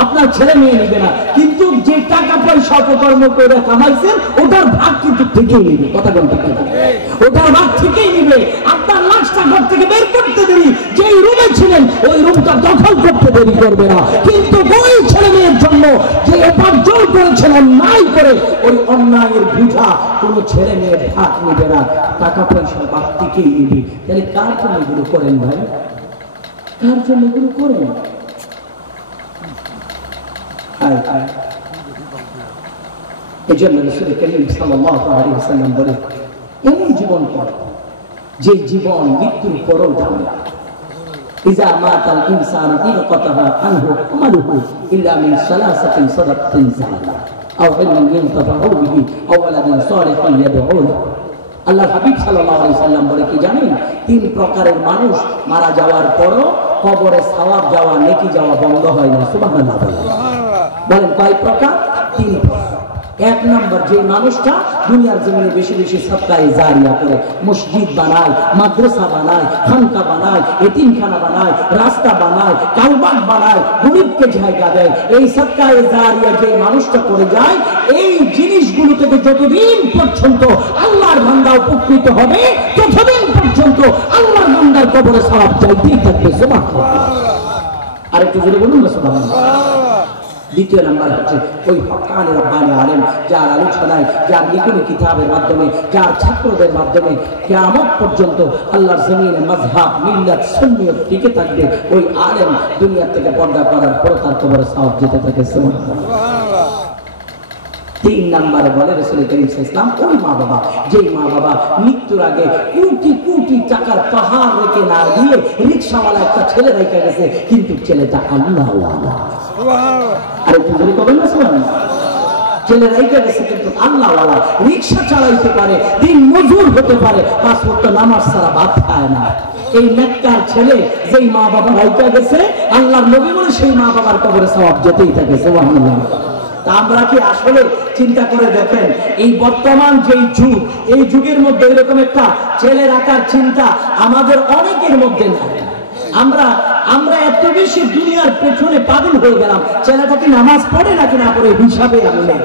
আপনার ছেলে মেয়ে নিবে না, কিন্তু যে টাকা পয়সা অপকর্ম করে কামাইছেন ওটার ভাগ কিন্তু ঠিকই নিবে। কথা বলতে ওটার ভাগ ঠিকই নিবে। আপনার লাশটা ঘর থেকে বের করতে দেরি, যেই রুমে ছিলেন ওই রুমটা দখল করতে দেরি করবে না, কিন্তু ওই ছেলে মেয়ের জন্য যে উপার্জন করেছেন অন্যায় করে, ওই অন্যায়ের বুঝা কোনো ছেলে মেয়ের ভাগ নিবে না, টাকা পয়সা ভাগ ঠিকই নিবে। তাহলে কার জন্য এগুলো করেন ভাই? কার জন্য এগুলো করেন? এই জন্য রাসূল করিম সাল্লাল্লাহু আলাইহি ওয়াসাল্লাম বলেন, এমন জীবন পর যে জীবন মৃত্যুর পরও দামি। ইজা মাতাল ইনসানু ইনকাতাহা আনহু আমালুহু ইল্লা মিন সালাসাতিন সাদাকাতিন জারিয়া আও ইলমিন ইনতাফাউ বিহি আও ওয়ালাদিন সালিহিন ইয়াদউ লাহু। আল্লাহর হাবিব সাল্লাল্লাহু আলাইহি ওয়াসাল্লাম বলে কি জানেন? তিন প্রকারের মানুষ মারা যাওয়ার পরও কবরে সওয়াব যাওয়া, নেকি যাওয়া বন্ধ হয় না। সুবহানাল্লাহ। বলেন কয় প্রকার? তিন প্রকার। এক নম্বর, যে মানুষটা দুনিয়ার জমিনে বেশি বেশি সদকায়ে জারিয়া করে, মসজিদ বানায়, মাদ্রাসা বানায়, খানকা বানায়, এতিমখানা বানায়, রাস্তা বানায়, কালবাগ বানায়, গরিবকে জায়গা দেয়, এই সদকায়ে জারিয়া যে মানুষটা করে যায়, এই জিনিসগুলো থেকে যতদিন পর্যন্ত আল্লাহর বান্দা উপকৃত হবে ততদিন পর্যন্ত আল্লাহর বান্দার কবরে সওয়াব চাইতেই থাকবে। সুবহানাল্লাহ। আরেকটু জোরে বলুন না সুবহানাল্লাহ। দ্বিতীয় নাম্বার হচ্ছে ওই হক্কানি রব্বানি আলেম, যার আলোচনায়, যার লিখিত কিতাবের মাধ্যমে, যার ছাত্রদের মাধ্যমে কিয়ামত পর্যন্ত আল্লাহর জমিনে মাযহাব, মিল্লাত, সুন্নিয়ত টিকে থাকবে, ওই আলেম দুনিয়া থেকে পর্দা করার পর তার কবরে সওয়াব যেতে থাকে। সুবহানাল্লাহ। তিন নম্বরে বলে রাসূল করিম সাল্লাল্লাহু আলাইহি ওয়াসাল্লাম, ওই মা বাবা, যেই মা বাবা মৃত্যুর আগে কোটি কোটি টাকার পাহাড় রেখে না দিয়ে রিকশাওয়ালা একটা ছেলে রেখে গেছে, কিন্তু ছেলেটা আল্লাহওয়ালা। আরে তুমি কবেন না সুবহানাল্লাহ। ছেলে রেখে গেছে কিন্তু আল্লাহওয়ালা, রিকশা চালাইতে পারে, দিন মজুর হতে পারে, পাঁচ ওয়াক্ত নামাজ ছাড়া ভাত খায় না। এই নেককার ছেলে যেই মা বাবা রেখে গেছে, আল্লাহর নবী বলে সেই মা বাবার কবরে সওয়াব যেতেই থাকে। সুবহানাল্লাহ। আমরা কি আসলে চিন্তা করে দেখেন, এই বর্তমান যেই যুগ, এই যুগের মধ্যে এরকম একটা ছেলে রাখার চিন্তা আমাদের অনেকের মধ্যে নাই। আমরা আমরা এত বেশি দুনিয়ার পেছনে পাগল হয়ে গেলাম, ছেলেটা কি নামাজ পড়ে নাকি না পড়ে হিসাবে আমি নেই।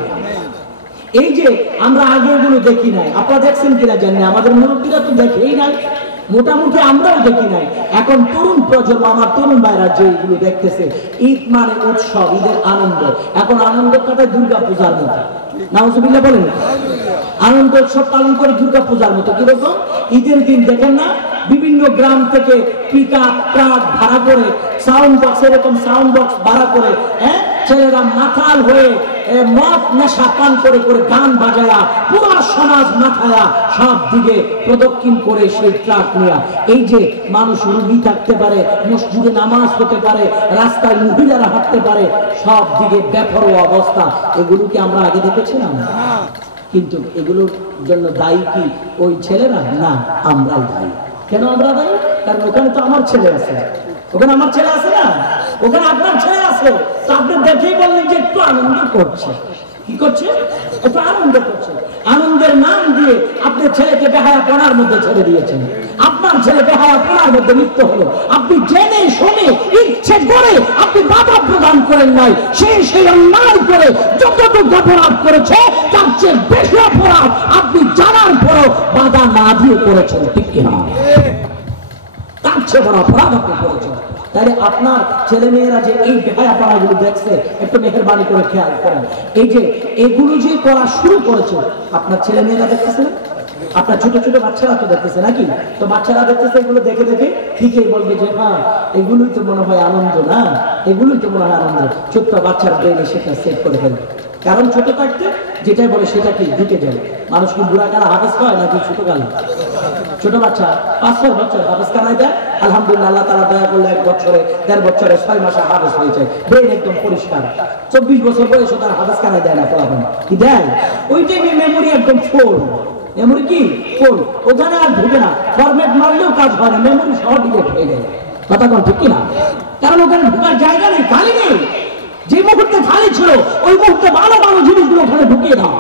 এই যে আমরা আগে এগুলো দেখি নাই, আপনারা দেখছেন কিনা জানি না, আমাদের মুরব্বীরা তো দেখেই নাই, মোটামুটি আমরাও দেখি নাই। এখন তরুণ প্রজন্ম, আমার তরুণ ভাইরা যে এগুলো দেখতেছে, ঈদ মানে উৎসব, ঈদের আনন্দ। এখন আনন্দ কাটায় দুর্গা পূজার মতো, নাউজুবিল্লাহ বলেন, আনন্দ উৎসব পালন করে দুর্গা পূজার মতো। কিরকম? ঈদের দিন দেখেন না বিভিন্ন গ্রাম থেকে পিকআপ ট্রাক ভাড়া করে, সাউন্ড বক্স, এরকম সাউন্ড বক্স ভাড়া করে, হ্যাঁ, ছেলেরা মাতাল হয়ে মদ নেশা পান করে করে গান বাজায়া পুরো সমাজ মাথায়া সব দিকে প্রদক্ষিণ করে সেই ট্রাক নিয়ে। এই যে মানুষ রুগী থাকতে পারে, মসজিদে নামাজ হতে পারে, রাস্তায় মহিলারা হাঁটতে পারে, সব দিকে বেপরোয়া অবস্থা। এগুলো কি আমরা আগে দেখেছিলাম? কিন্তু এগুলোর জন্য দায়ী কি ওই ছেলেরা? না, আমরাই দায়ী। কেন আমরা দায়ী? কারণ ওখানে তো আমার ছেলে আছে, ওখানে আমার ছেলে আছে না, ওখানে আপনার ছেলে আছে। তো আপনি দেখেই বললেন যে একটু আনন্দ করছে। কি করছে? একটু আনন্দ করছে। আনন্দের নাম দিয়ে আপনি ছেলেকে বেহায়া পড়ার মধ্যে ছেড়ে দিয়েছেন। আপনার ছেলে বেহায়া পড়ার মধ্যে লিপ্ত হলো। আপনি জেনে শুনে ইচ্ছে করে আপনি বাধা প্রদান করেন নাই, সেই অন্যায় করে যতটুকু অপরাধ করেছে তার চেয়ে বেশি অপরাধ আপনি জানার পরও বাধা না দিয়ে করেছেন, ঠিক কিনা? তার চেয়ে বড় অপরাধ আপনি করেছেন। তাহলে আপনার ছেলে মেয়েরা যে এই বেহায়াপনাগুলো দেখছে, একটু মেহেরবানি করে খেয়াল করেন। এই যে এগুলো যে করা শুরু করেছে, আপনার ছেলে মেয়েরা দেখতেছে না? আপনার ছোট ছোট বাচ্চারা তো দেখতেছে নাকি? তো বাচ্চারা দেখতেছে, এগুলো দেখে দেখে ঠিকই বলবে যে হ্যাঁ, এগুলোই তো মনে হয় আনন্দ, না এগুলোই তো মনে হয় আনন্দ। ছোট্ট বাচ্চার ব্রেনে সেটা সেট করে ফেলবে। কারণ ছোট থাকতে যেটাই বলে সেটা কি ঢুকে যায়। মানুষ কি বুড়া কালা হাফেজ হয় নাকি ছোট কালা? ছোট বাচ্চা 5-6 বছর হাফেজ কানায় দেয়, আলহামদুলিল্লাহ, আল্লাহ তাআলা দয়া করলে 1 বছরে 1.5 বছরে 6 মাসে হাফেজ হয়ে যায়, ব্রেন একদম পরিষ্কার। 24 বছর বয়সে তার হাফেজ কানায় দেয় না, পড়াবেন কি দেয়? ওই টাইমে মেমোরি একদম ফুল। মেমোরি কি ফুল, ওখানে আর ঢুকে না, ফরম্যাট মারলেও কাজ হয় না, মেমোরি সহ ডিলিট হয়ে যায়। কথা কোন ঠিক কিনা? কারণ ওখানে ঢুকার জায়গা নেই, খালি নেই। যে মুহূর্তে খালি ছিল ওই মুহূর্তে ভালো ভালো জিনিসগুলো ওখানে ঢুকিয়ে দাও।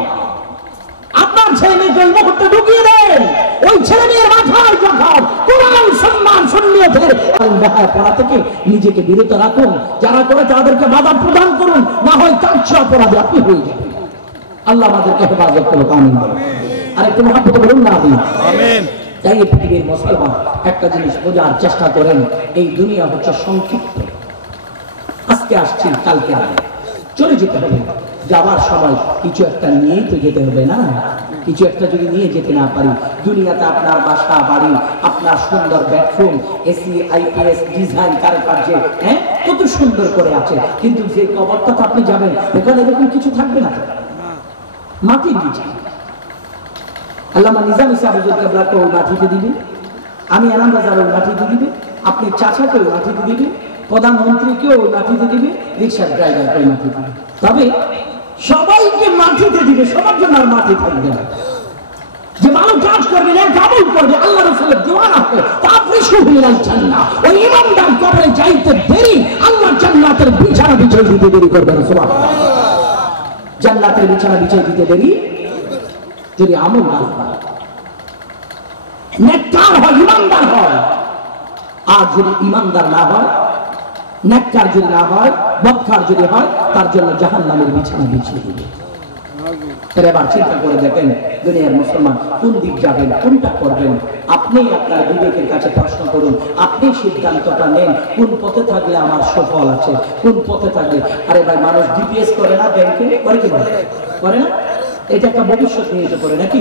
আপনার ছেলে মেয়েকে ওই মুহূর্তে ঢুকিয়ে দেন। ওই ছেলে মেয়ের মাথায় যখন কোরআন সম্মান সুন্নিয়তের বেহায়াপনা থেকে নিজেকে বিরত রাখুন। যারা করে তাদেরকে বাধা প্রদান করুন, না হয় তার চেয়ে অপরাধী আপনি হয়ে যাবেন। আল্লাহ আমাদেরকে হেফাজত করুক, আমিন বলুন। আর একটু মহাব্বত বলুন না, আমিন। তাই পৃথিবীর মুসলমান একটা জিনিস বোঝার চেষ্টা করেন, এই দুনিয়া হচ্ছে সংক্ষিপ্ত। আজকে আসছি, কালকে চলে যেতে হবে। যাবার সময় কিছু একটা নিয়েই তো যেতে হবে না? কিছু একটা যদি নিয়ে যেতে না পারি, দুনিয়াতে আপনার বাসা বাড়ি, আপনার সুন্দর বেডরুম, এসি, আইপিএস, ডিজাইন, কারুকার্যে, হ্যাঁ, কত সুন্দর করে আছে, কিন্তু যে কবরটাতে আপনি যাবেন ওখানে এরকম কিছু থাকবে না, মাটির নিচে। আল্লামা নিজামী সাহেব কেবলাকে ওই মাটিতে দিবি, আমি এনাম রাজার ওই মাটিতে দিবি, আপনি চাচাকে ওই মাটিতে দিবি, প্রধানমন্ত্রীকে ওই মাটিতে দিবে, রিক্সার ড্রাইভারকে ওই মাটিতে দিবে। তবে সবাইকে মাটিতে দিবে, সবার জন্য আর মাটি থাকবে না। যে ভালো কাজ করবে না, আমল করবে, আল্লাহ রাসূলের দিওয়ানা হবে, তারপরে সুবিনাল জান্নাত। ওই ইমানদার কবরে যাইতে দেরি, আল্লাহ জান্নাতের বিছানা বিছাই দিতে দেরি করবে না। সুবহানাল্লাহ। জান্নাতের বিছানা বিছাই দিতে দেরি যদি আমল না হয়, নেককার হয়, ইমানদার হয়। আর যদি ইমানদার না হয়, নেককার যদি না হয়, বদকার যদি হয়, তার জন্য জাহান্নামের বিছানা বিছিয়ে দিবে। এবার চিন্তা করে দেখেন, দুনিয়ার মুসলমান কোন দিক যাবেন, কোনটা করবেন? আপনি আপনার বিবেকের কাছে প্রশ্ন করুন, আপনি সিদ্ধান্তটা নেন, কোন পথে থাকলে আমার সফল আছে, কোন পথে থাকলে। আরে ভাই, মানুষ ডিপিএস করে না ব্যাংকে? করে কি করে না? এটা একটা ভবিষ্যৎ নিয়োজিত করে নাকি?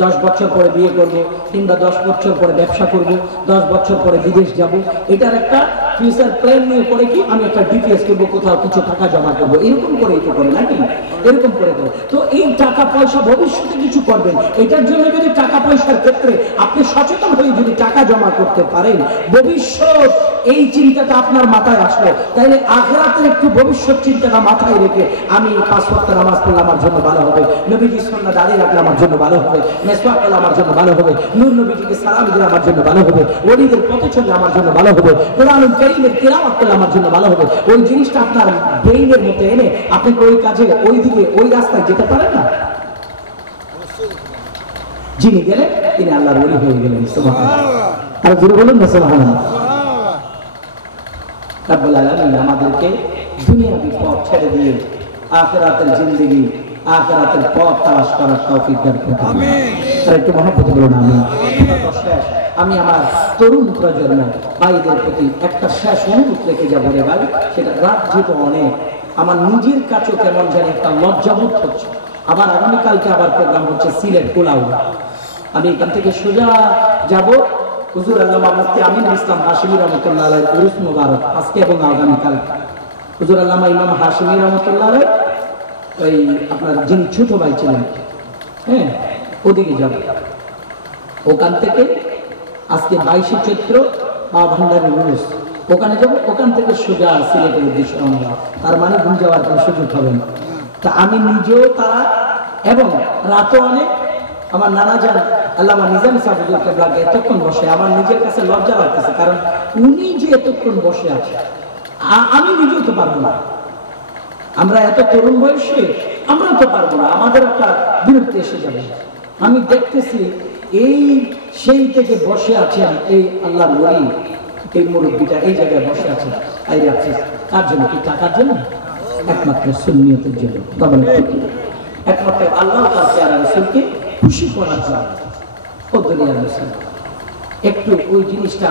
10 বছর পরে বিয়ে করব, কিংবা 10 বছর পরে ব্যবসা করব, 10 বছর পরে বিদেশ যাব, এটার একটা ফিউচার প্ল্যান নিয়ে করে কি আমি একটা ডিপিএস করবো, কোথাও কিছু টাকা জমা করবো, এরকম করেই তো করে নাকি? এরকম করে দেবো। তো এই টাকা পয়সা ভবিষ্যতে কিছু করবেন, এটার জন্য যদি টাকা পয়সার ক্ষেত্রে আপনি সচেতন হয়ে যদি টাকা জমা করতে পারেন, ভবিষ্যৎ এই চিন্তাটা আপনার মাথায় আসলো, তাইলে আখিরাতের একটু ভবিষ্যৎ চিন্তাটা মাথায় রেখে আমি 5 ওয়াক্ত নামাজ পড়লে আমার জন্য ভালো হবে, নবীজির সুন্নাহ দাঁড়িয়ে রাখলে আমার জন্য ভালো হবে, মেসওয়াক করলে আমার জন্য ভালো হবে, নূর নবীজিকে সালাম দিলে আমার জন্য ভালো হবে, ওলিদের পথে চললে আমার জন্য ভালো হবে, কোরআনুল কারীমের তিলাওয়াত করলে আমার জন্য ভালো হবে। ওই জিনিসটা আপনার ব্রেইনের মধ্যে এনে আপনি ওই কাজে, ওই দিকে, ওই রাস্তায় যেতে পারেন না? যিনি গেলেন তিনি আল্লাহর ওলি হয়ে গেলেন। সুবহানাল্লাহ। আর জোরে বলুন না সুবহানাল্লাহ। রব্বুল আলামিন আমাদেরকে দুনিয়াবি পথ ছেড়ে দিয়ে আখিরাতের জিন্দেগি, আখিরাতের পথ তালাশ করার তৌফিক দান করুন। আমিন। আর একটু মহব্বত বলুন আমিন। আমি আমার তরুণ প্রজন্ম ভাইদের প্রতি একটা শেষ অনুরোধ রেখে যাবো রে ভাই, সেটা রাত যেহেতু অনেক, আমার নিজের কাছেও কেমন জানি একটা লজ্জাবোধ হচ্ছে। আবার আগামীকালকে আবার প্রোগ্রাম হচ্ছে সিলেট কুলাউড়া। আমি এখান থেকে সোজা যাব হুজুর আল্লামা মুফতি আমিনুল ইসলাম হাশিমি রহমতুল্লাহ আলাইহির উরুস মুবারক আজকে এবং আগামীকাল। হুজুর আল্লামা ইমাম হাশিমি রহমতুল্লাহ আলাইহ ওই আপনার যিনি ছোট ভাই ছিলেন, হ্যাঁ, ওদিকে যাব। ওখান থেকে আজকে 22শে চৈত্র মা ভান্ডারের উরুস, ওখানে যাব। ওখান থেকে সোজা সিলেটের উদ্দেশ্যে আমরা, তার মানে ঘুম যাওয়ার কোনো সুযোগ হবে না। তা আমি নিজেও তারা এবং রাতও অনেক, আমার নানা যান আল্লামা নিজাম সাহেব হুজুর কেবলাকে এতক্ষণ বসে আমার নিজের কাছে লজ্জা লাগতেছে, কারণ উনি যে এতক্ষণ বসে আছে আমি নিজেও তো পারবো না। আমরা এত তরুণ বয়সে আমরা তো পারবো না, আমাদের একটা বিরক্তি এসে যাবে। আমি দেখতেছি এই সেই থেকে বসে আছেন এই আল্লাহর ওলি, এই মুরব্বীটা এই জায়গায় বসে আছেন, এই রাখছে কার জন্য? কি টাকার জন্য? একমাত্র সুন্নিয়তের জন্য, তবে একমাত্র আল্লাহ তার প্যারা রাসূলকে খুশি করার জন্য। ও দুনিয়ার রাসূল, একটু ওই জিনিসটা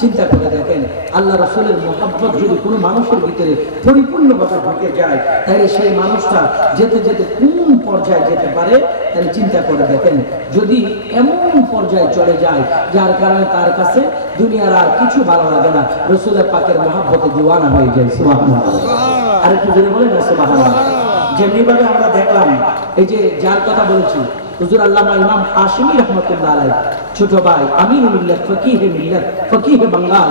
চিন্তা করে দেখেন। আল্লাহ রাসূলের মহব্বত যদি কোনো মানুষের ভিতরে পরিপূর্ণভাবে ঢুকে যায়, তাহলে সেই মানুষটা যেতে যেতে কোন পর্যায়ে যেতে পারে, তাহলে চিন্তা করে দেখেন। যদি এমন পর্যায়ে চলে যায় যার কারণে তার কাছে দুনিয়ার আর কিছু ভালো লাগে না, রাসূলের পাকের মহব্বতে দিওয়ানা হয়ে যায়। সুবহানাল্লাহ। আর একটু জোরে বলেন না সুবহানাল্লাহ। যেমনিভাবে আমরা দেখলাম, এই যে যার কথা বলেছি হুজুর আল্লামা ইমাম হাশিমি রহমতুল্লাহ আলাইহ ছোট ভাই আমিনুল মিল্লাত ফকিহে বাঙ্গাল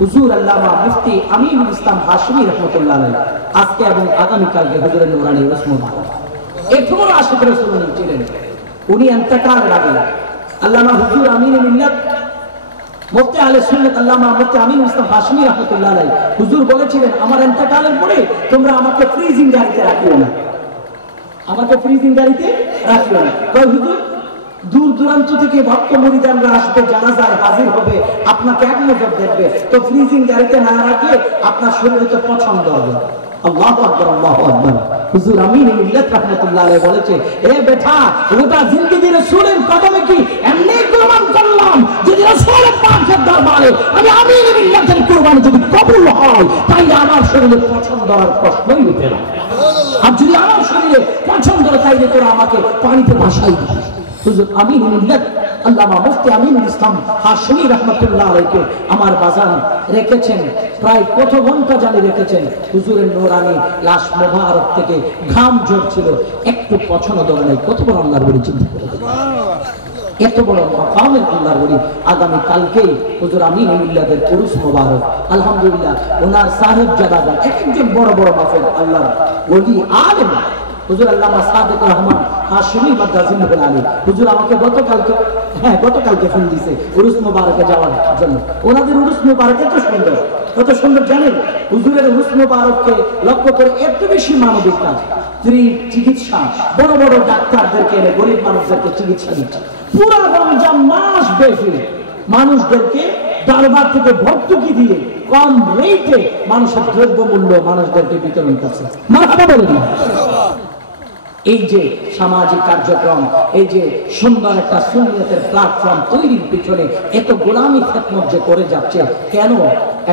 হুজুর আল্লামা মুফতি আমিনুল ইসলাম হাশিমি রহমতুল্লাহ আলাইহ আজকে এবং আগামীকালকে হুজুরের নূরানি উরুস মুবারক। এখনো আশিক রাসূল ছিলেন। উনি ইন্তেকালের আগে আল্লামা হুজুর আমিনুল মিল্লাত মুফতি আহলে সুন্নাত আল্লামা মুফতি আমিনুল ইসলাম হাশিমি রহমতুল্লাহ আলাইহ হুজুর বলেছিলেন, আমার ইন্তেকালের পরে তোমরা আমাকে ফ্রিজিং গাড়িতে রাখিও না, আমাকে ফ্রিজিং গাড়িতে রাখবেন। হুজুর দূর দূরান্ত থেকে ভক্ত মুরিদানরা আসবে, জানাজায় হাজির হবে, আপনাকে এক নজর দেখবে, তো ফ্রিজিং গাড়িতে না রাখলে আপনার শরীরে তো পছন্দ হবে। আল্লাহু আকবার, আল্লাহু আকবার। হুজুর আমিনুল মিল্লাত রাহমাতুল্লাহ আলাইহি বলেছে, এ বেটা, গোটা জিন্দেগি রাসূলের কদমে কি এমনি কুরবান করলাম, যদি রাসূলের পাকের দরবারে আমি আমিনুল মিল্লাতের কুরবানি যদি কবুল হয়, তাইলে আমার শরীরে পছন্দ আর প্রশ্নই উঠে না। আর যদি আমার শরীরে পছন্দ হয়, তাইলে তোরা আমাকে পানিতে ভাসাই দিবি। হুজুর আমিনুল মিল্লাত আল্লামা মুফতি আমিনুল ইসলাম হাশিমি রহমাতুল্লাহ আলাইহি আমার বাজান রেখেছেন, প্রায় কত ঘন্টা জানি রেখেছেন। হুজুরের নূরানি লাশ মোবারক থেকে ঘাম ঝরছিল, একটু পছন্দ দেওয়া নাই। কত বড় আল্লাহর বলি, চিন্তা করে এত বড় মাকামের আল্লাহর বলি। আগামী কালকেই হুজুর আমিনুল মিল্লাতের উরুস মোবারক। আলহামদুলিল্লাহ, ওনার সাহেবজাদাগণ একজন বড় বড় মাফের আল্লাহর ওলি আলেম হুজুর আল্লামা সাদেক রহমান হাশিমি মাদ্রাজিনুল আলী হুজুর আমাকে গতকালকে ফোন দিয়েছে উরুস মুবারকে যাওয়ার জন্য। ওনাদের উরুস মুবারক কত সুন্দর জানেন। হুজুরের উরুস মুবারককে লক্ষ্য করে এত বেশি মানবিক কাজ, স্ত্রী চিকিৎসা, বড় বড় ডাক্তারদেরকে এনে গরিব মানুষদেরকে চিকিৎসা দিচ্ছে। পুরো রমজান মাস ব্যাপী মানুষদেরকে দরবার থেকে ভর্তুকি দিয়ে কম রেটে মানুষের দ্রব্যমূল্য মানুষদেরকে বিতরণ করছে। এই যে সামাজিক কার্যক্রম, এই যে সুন্দর একটা সুন্নিয়তের প্ল্যাটফর্ম তৈরির পিছনে এত গোলামি খেদমত যে করে যাচ্ছে, কেন?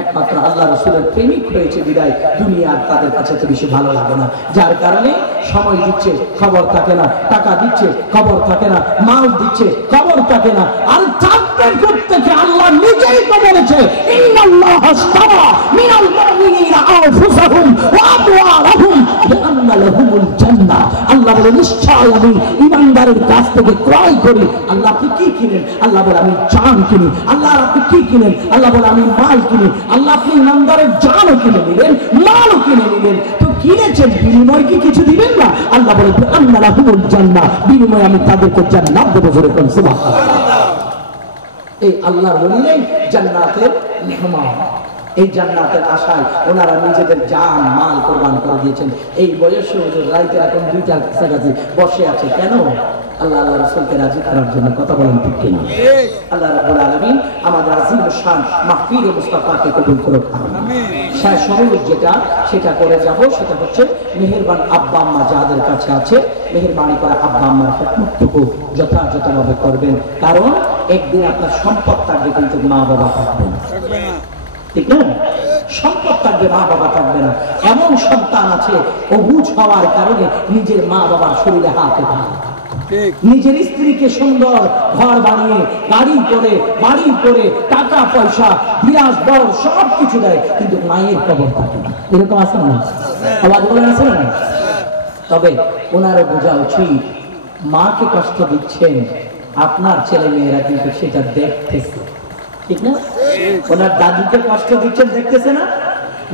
একমাত্র আল্লাহ রাসূলের প্রেমিক হয়েছে বিদায় দুনিয়ার তাদের কাছে তো বেশি ভালো লাগে না, যার কারণে সময় দিচ্ছে খবর থাকে না, টাকা দিচ্ছে খবর থাকে না, মাল দিচ্ছে খবর থাকে না। আর তাদের প্রত্যেকে আল্লাহ নিজেই তো বলেছে, ইন্নাল্লাহ আশতারা মিনাল মুমিনিনা আনফুসাহুম ওয়া আমওয়ালাহুম বিআন্না লাহুমুল জান্নাহ। আল্লাহ বলে, নিশ্চয় আমি ঈমানদারের কাছ থেকে ক্রয় করি। আল্লাহ আপনি কি কিনেন? আল্লাহ বলে, আমি জান কিনি। আল্লাহ আপনি কি কিনেন? আল্লাহ বলে, আমি মাল কিনি। আল্লাহ আপনি ঈমানদারের জানও কিনে নিলেন, মালও কিনে নিলেন, তো কিনেছেন, বিনিময় কি কিছু দিবেন না? আল্লাহ বলে, বিআন্না লাহুমুল জান্নাহ, বিনিময়ে আমি তাদেরকে জান্নাত দেব। জোরে কোন সুবহানাল্লাহ। এই আল্লাহর ওলিরাই জান্নাতের মেহমান। এই জান্নাতের আশায় ওনারা নিজেদের জান মাল কোরবান করে দিয়েছেন। এই বয়সে হুজুর রাইতে এখন 2টার কাছাকাছি বসে আছে। কেন? আল্লাহ আল্লাহ রাসূলকে রাজি করার জন্য। কথা বলেন ঠিক কিনা? আল্লাহ রাব্বুল আলামিন আমাদের আজিম শান মাহফিল মুস্তাফাকে কবুল করুক। আমিন। সরল যেটা সেটা করে যাব, সেটা হচ্ছে মেহেরবান আব্বা আম্মা যাদের কাছে আছে, মেহেরবানি করে আব্বা আম্মার খেদমতটুকু যথাযথভাবে করবেন। কারণ একদিন আপনার সম্পদ থাকবে কিন্তু মা বাবা থাকবে না, ঠিক না? সম্পদ থাকবে, মা বাবা থাকবে না। এমন সন্তান আছে অবুঝ হওয়ার কারণে নিজের মা বাবার শরীরে হাতে পায়, নিজের স্ত্রীকে সুন্দর ঘর বানিয়ে বাড়ি করে টাকা পয়সা বিরাজ বড় সব কিছু দেয়, কিন্তু মায়ের কবর থাকে না। এরকম আছে না? আবার বলেন আছে না? তবে ওনারও বোঝা উচিত মাকে কষ্ট দিচ্ছেন, আপনার ছেলে মেয়েরা কিন্তু সেটা দেখতেছে, ঠিক না? ওনার দাদুকে কষ্ট দিচ্ছেন, দেখতেছে না?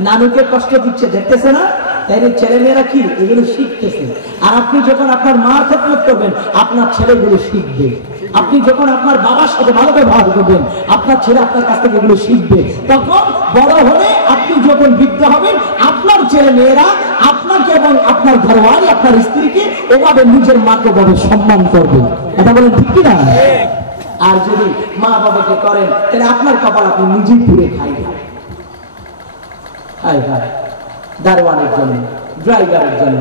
নানুকে কষ্ট দিচ্ছে, দেখতেছে না? তাই ছেলে মেয়েরা কি এগুলো শিখতেছে। আর আপনি যখন আপনার মার খেদমত করবেন, আপনার ছেলেগুলো শিখবে। আপনি যখন আপনার বাবার সাথে ভালো ব্যবহার করবেন, আপনার ছেলে আপনার কাছ থেকে এগুলো শিখবে। তখন বড় হলে আপনি যখন বৃদ্ধ হবেন, আপনার ছেলে মেয়েরা আপনাকে এবং আপনার ঘরওয়ালি, আপনার স্ত্রীকে ওভাবে নিজের মাকে ভাবে সম্মান করবে। এটা বলেন ঠিক কিনা? আর যদি মা বাবাকে করেন, তাহলে আপনার কপাল আপনি নিজেই পুড়ে খাইবেন। দারোয়ানের জন্য, ড্রাইভারের জন্য,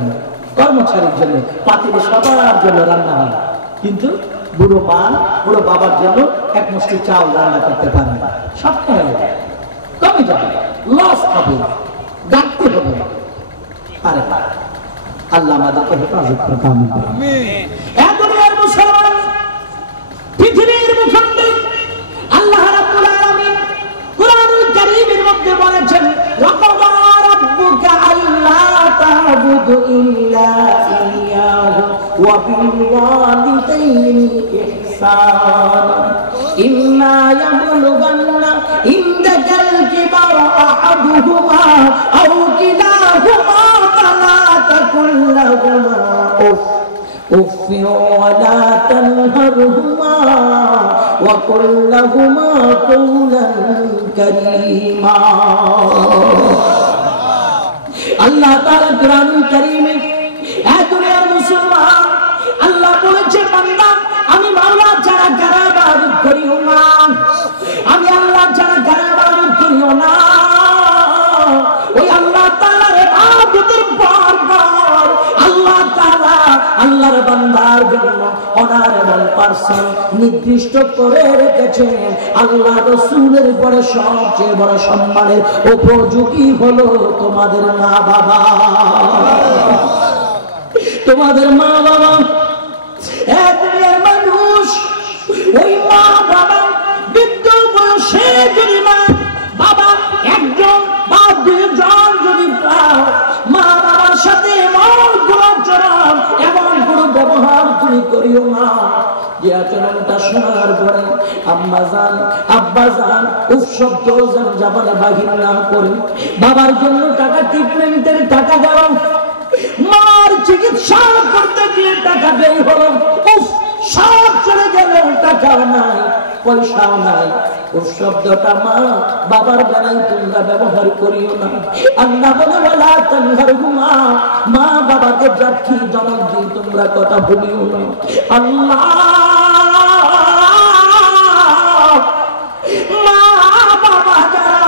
কর্মচারীর জন্য, পাতিলে সবার জন্য রান্না হয়, কিন্তু বুড়ো মা বুড়ো বাবার জন্য এক মুষ্টি চাল রান্না করতে পারে না। সব খেয়ে যাবে, কমে যাবে, লস হবে, ডাকতে হবে। আরে আল্লাহ আমাদেরকে হেফাজত করতে হবে। মুসলমান পৃথিবীর মুখণ্ডে আল্লাহ রাব্বুল আলামিন কুরআনুল কারীমের মধ্যে বলেছেন, রাব্বানা রাব্বুকা আল্লা তা'বুদু ইল্লা ইয়্যাহু ওয়া বিল ওয়ালিদাইনি ইহসানা ইম্মা ইয়াবলুগান্না ইনদাকাল কিবারা আহাদুহুমা আও কিলাহুমা ফালা তাকুল লাহুমা উফ ওয়ালা তানহারহুমা ওয়া কুল লাহুমা কওলান কারীমা। আল্লাহ তাআলা কুরআনুল কারীমে দুনিয়ার মুসলমান আল্লাহ বলেছে, বান্দা আমি মাওলা ছাড়া কারো ইবাদত করিও না, আমি আল্লাহ ছাড়া কারো ইবাদত করিও না। ওই আল্লাহ তাআলার ইবাদতের পর আল্লাহ তাআলা আল্লাহর বান্দার জন্য অনারেবল পারসন নির্দিষ্ট করে রেখেছেন। আল্লাহ রাসূলের পরে সবচেয়ে বড় সম্মানের উপযোগী হলো তোমাদের মা বাবা। তোমাদের মা বাবা এক দুনিয়ার মানুষ, ওই মা বাবা বৃদ্ধ বয়সে যদি মা বাবা একজন বা দুজন যদি পাও, মা বাবার সাথে এমন কোন আচরণ, এমন কোন ব্যবহার তুমি করিও না যে আচরণটা শোনার পরে আম্মা জান আব্বা জান উফ শব্দ যেন জবানে বাহির না করে। বাবার জন্য টাকা, ট্রিটমেন্টের টাকা দেওয়া, মার চিকিৎসা করতে গিয়ে টাকা ব্যয় হলো, উফ সব চলে গেল, টাকাও নাই পয়সাও নাই। ওর শব্দটা মা বাবার বেলায় তোমরা ব্যবহার করিও না। আল্লাহ বলে ওয়ালা তানহারহুমা, মা বাবাকে যাচ্ছি জনক দিয়ে তোমরা কথা বলিও না। আল্লাহ মা বাবা যারা,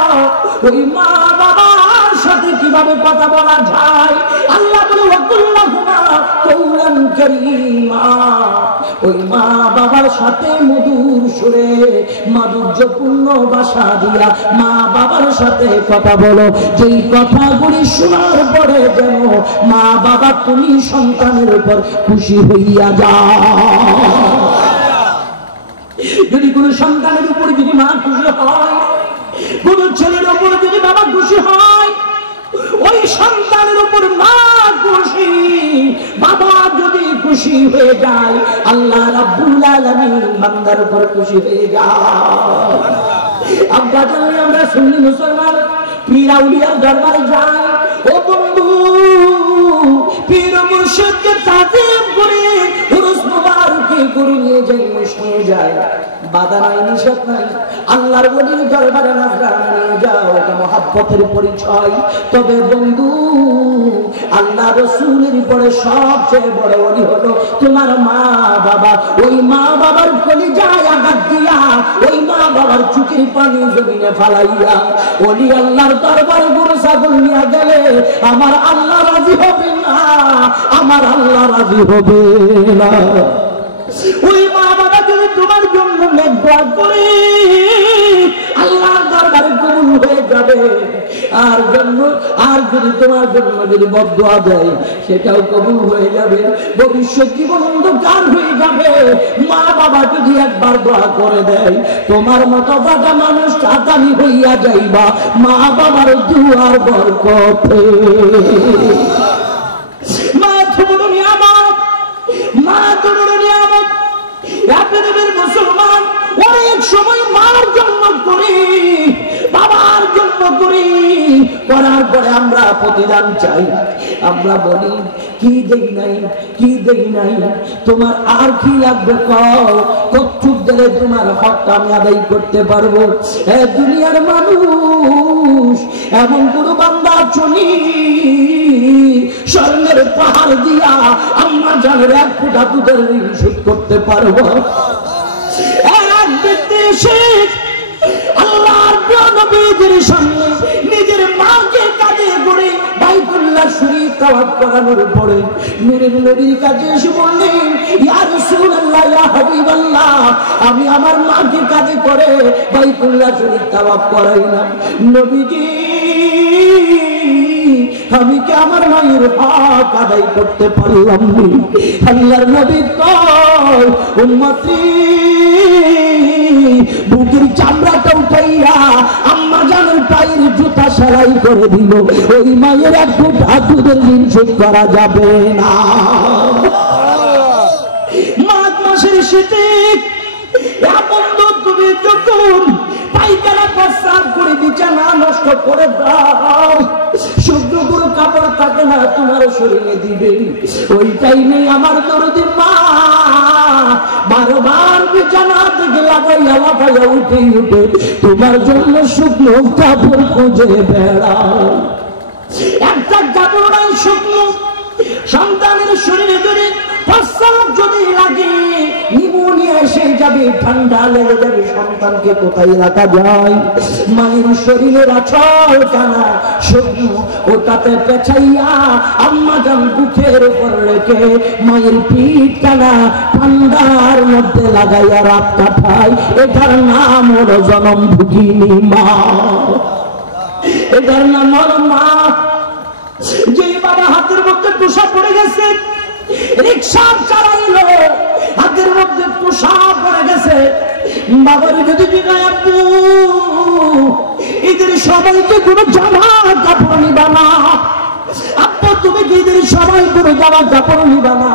ওই মা বাবার সাথে কিভাবে কথা বলা যায়, আল্লাহ বলে ওয়াকুল্লাহুমা কওলান কারীমা, ওই মা বাবার সাথে মধুর সুরে মাধুর্যপূর্ণ ভাষা দিয়া মা বাবার সাথে কথা বলো, যেই কথাগুলি শোনার পরে যেন মা বাবা তুমি সন্তানের উপর খুশি হইয়া যাও। যদি কোনো সন্তানের উপর যদি মা খুশি হয়, কোন ছেলের উপর যদি বাবা খুশি হয়, ওই সন্তানের উপর মা খুশি, বাবা যদি খুশি হয়ে যায়, আল্লাহ রাব্বুল আলামিন বান্দার উপর খুশি হয়ে যায়। আব্বা জানি আমরা সুন্নি মুসলমান পীর আউলিয়ার দরবারে যাই, ও বন্ধু পীর মুর্শিদকে তাজিম করে উরুস মুবারকে করে নিয়ে যাই, মুশকিল যায়, বাধা নাই নিষেধ নাই। আল্লাহর ওলির দরবারে নাজরানা নিয়ে যাও, এটা মহব্বতের পরিচয়। তবে বন্ধু আল্লাহ রাসূলের পরে সবচেয়ে বড় ওলি হলো তোমার মা বাবা। ওই মা বাবার কলিজায় আঘাত দিয়া, ওই মা বাবার চোখের পানি জমিনে ফালাইয়া ওলি আল্লাহর দরবারে গুরু আমার আল্লাহ রাজি হবে না, আমার আল্লাহ রাজি হবে না। ওই মা বাবা যদি তোমার জন্য নেক দোয়া করে আল্লাহর দরবারে কবুল হয়ে যাবে, আর যদি তোমার জন্য যদি বদদোয়া দেয় সেটাও কবুল হয়ে যাবে। ভবিষ্যৎ জীবন অন্ধকার হয়ে যাবে। মা বাবা যদি একবার দোয়া করে দেয়, তোমার মতো বাবা মানুষ কাতানি হইয়া যাইবা মা বাবার দুয়ার বরকতে। মা তোমার নিয়ামত, মা তোমার নিয়ামত। আপনাদের মুসলমান অনেক সময় মার জন্য করি, বাবার জন্য করি, করার পরে আমরা প্রতিদান চাই। আমরা বলি কি দেই নাই, কি দেই নাই, তোমার আর কি লাগবে কও, কতটুক দিলে তোমার হকটা আমি আদায় করতে পারবো। দুনিয়ার মানুষ এমন কোন বান্দা চলি স্বর্ণের পাহাড় দিয়া আম্মা জানের এক ফুটা দুধের ঋণ শোধ করতে পারবো। এক ব্যক্তি এসে আল্লাহর প্রিয় নবীর সামনে নিজের মাকে কাঁধে করে বাইতুল্লাহ শরীফ তাওয়াফ করানোর পরে নূরের নবীর কাছে এসে বললেন, ইয়া রাসূলুল্লাহ, ইয়া হাবিবাল্লাহ, আমি আমার মাকে কাঁধে করে বাইতুল্লাহ শরীফ তাওয়াফ করাইলাম। নবীজি, আমি কি আমার মায়ের হক আদায় করতে পারলাম না? আল্লাহর নবী কয়, উম্মতি, বুকের চামড়াটা উঠাইয়া আম্মা জানের পায়ের জুতা সেলাই করে দিল, ওই মায়ের এক ফুটা দুধের ঋণ শোধ করা যাবে না। মাঘ মাসের শীতে তুমি যখন পায়খানা প্রস্রাব করে বিছানা নষ্ট করে দাও, শুকনো কোনো কাপড় থাকে না তোমার শরীরে দিবে, ওই টাইমে আমার দরদি মা বারবার বিছানা থেকে লাগাইয়া লাগাইয়া উঠে উঠে তোমার জন্য শুকনো কাপড় খুঁজে বেড়াও। একটা কাপড় নাই শুকনো। সন্তানের শরীরে যদি প্রস্রাব যদি লাগে, নিউমোনিয়া এসে যাবে, ঠান্ডা লেগে যাবে, সন্তানকে কোথায় রাখা যায়? মায়ের শরীরের আঁচল কানা শুকনো, ওটাতে পেঁচাইয়া আম্মা জান বুকের উপর রেখে মায়ের পিঠ কানা ঠান্ডার মধ্যে লাগাইয়া রাত কাটায়। এটার নাম হলো জনম ভুগিনী মা, এটার নাম হলো মা। যে বাবা হাতের মধ্যে তুষা পড়ে গেছে, রিক্সা চালাইলো, হাতের মধ্যে তুষা পড়ে গেছে, বাবার যদি জিগায়, আব্বু এদের সবাইকে কোনো জামা কাপড় নিবা না, আব্বু তুমি কি এদের সবাই কোনো জামা কাপড় নিবা না?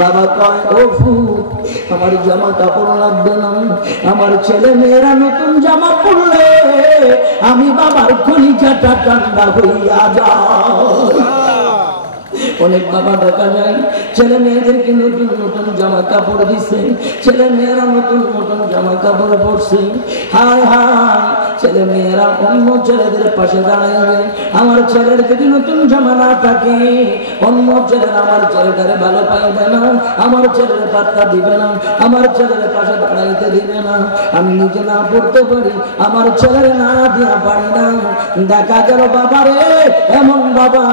বাবা কয়, ও ফুক, আমার জামা কাপড় লাগবে না, আমার ছেলে মেয়েরা নতুন জামা পরলে আমি বাবার কলিজাটা ঠান্ডা হইয়া যায়। অনেক বাবা দেখা যায় ছেলে মেয়েদেরকে নতুন নতুন জামা কাপড় দিছে, ছেলে মেয়েরা নতুন নতুন জামা কাপড় পরছে, হায় হায় ছেলে মেয়েরা অন্য ছেলেদের পাশে দাঁড়াইবে। আমার ছেলের যদি নতুন জামা না থাকে, অন্য ছেলেরা আমার ছেলেটারে ভালো পাইবে না, আমার ছেলের পাত্তা দিবে না, আমার ছেলের পাশে দাঁড়াইতে দিবে না। আমি নিজে না পড়তে পারি, আমার ছেলের না দিয়া পারি না। দেখা গেল বাবারে এমন বাবা,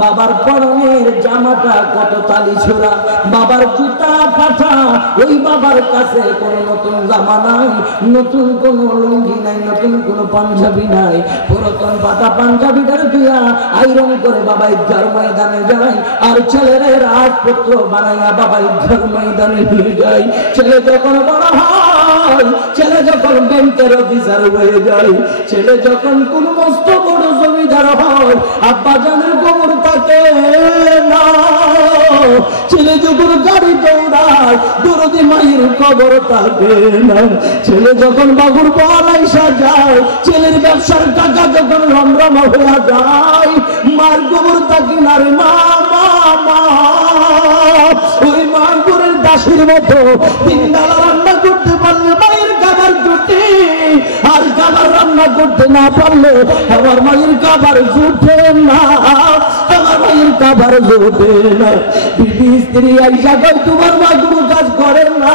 বাবার পরনের জামাটা কত তালি ছোড়া, বাবার জুতা পাঠা, ওই বাবার কাছে কোনো নতুন জামা নাই, নতুন কোন লুঙ্গি নাই, নতুন কোন পাঞ্জাবি নাই, পুরাতন পাতা পাঞ্জাবিটার দিয়া আইরন করে বাবা ঈদগার ময়দানে যায়, আর ছেলের রাজপুত্র বানাইয়া বাবা ঈদগার ময়দানে নিয়ে যায়। ছেলে যখন বড় হয়, ছেলে যখন ব্যাংকের অফিসার হয়ে যায়, ছেলে যখন কোন মস্ত বড় জমিদার হয়, আব্বা জানের গোবর থাকে না, ছেলে যখন গাড়ি দৌড়ায় দরদি মায়ের কবর থাকে না, ছেলে যখন বাবুর পালাইসা যায়, ছেলের ব্যবসার টাকা যখন রমরমা হয়ে যায়, মার কবর থাকে না রে মা, মা ওই মার ঘরের দাসের মতো তিন বেলা রান্না করতে পারলে মায়ের খাবার জুটে, আর খাবার রান্না করতে না পারলে আমার মায়ের খাবার জুটে না, আমার মায়ের খাবার জুটে না। বিবি স্ত্রী আইসা কই তোমার মা কোনো কাজ করে না,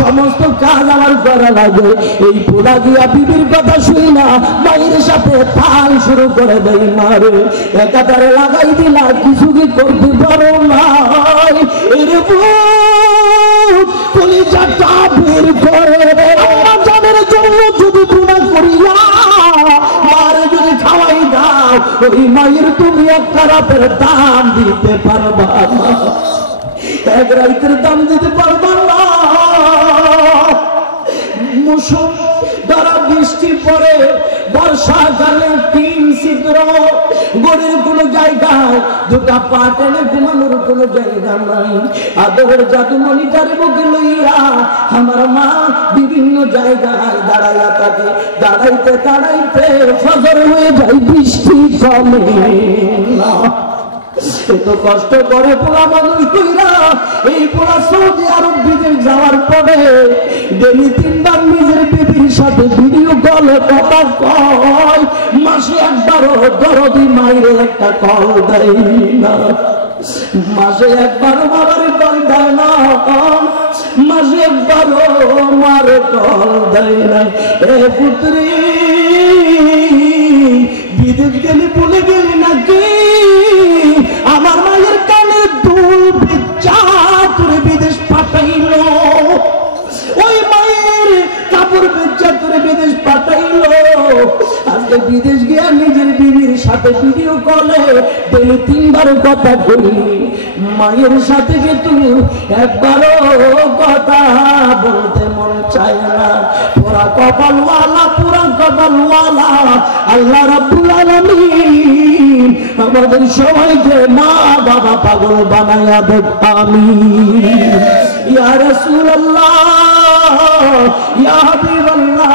সমস্ত কাজ আমার করা লাগে। এই পোলা দিয়া বিবির কথা শুই না মায়ের সাথে তাল শুরু করে দেয়। মারে একাধারে লাগাই দিলা, কিছু কি করতে পারো না? কলিজাটা বের করে জানের জন্য যদি গুনাহ করিয়া মারে যদি খাওয়াই দাও, ওই মায়ের তুমি একটা রাতের দাম দিতে পারবা না, এক রাতের দাম দিতে পারবা না। মৌসুম দ্বারা বৃষ্টি পড়ে, বর্ষাকালে তিন ছিদ্র, গড়ির কোন জায়গায় দুটা পা টেনে ঘুমানোর কোন জায়গা নাই। আদরের জাদুমণিটার বুকে লইয়া আমার মা বিভিন্ন জায়গায় দাঁড়াইয়া থাকে। দাঁড়াইতে দাঁড়াইতে ফজর হয়ে যায়, বৃষ্টি কমে না। এত কষ্ট করে পোলা মানুষ কইরা এই পোলা সৌদি আরব বিদেশ যাওয়ার পরে ডেলি 3 বার নিজের বিবির সাথে ভিডিও কলে কথা কয়। মাসে একবারও দরদি মাইরে একটা কল দেয় না, মাসে একবারও বাবারে কল দেয় না, মাসে একবারও মারে কল দেয় না। এ পুত্রী, বিদেশ গেলি বলে গেলি নাকি আমার মায়ের কানে দুল বেচা তোরে বিদেশ পাঠাইল? ওই মায়ের কাপড় বেচা তোরে বিদেশ পাঠাইল। আজকে বিদেশ গিয়া নিজের বিবির সাথে ভিডিও কলে ডেলি 3 বার কথা বলি, মায়ের সাথে যে তুমি একবারও কথা বলতে মন চায় না। পুরা কপালওয়ালা, পুরা কপালওয়ালা আল্লাহ রাব্বুল আলামিন আমাদের সবাইকে মা বাবা পাগল বানায়া দেব, আমিন। ইয়া রাসূলুল্লাহ, ইয়া হাবিবাল্লাহ,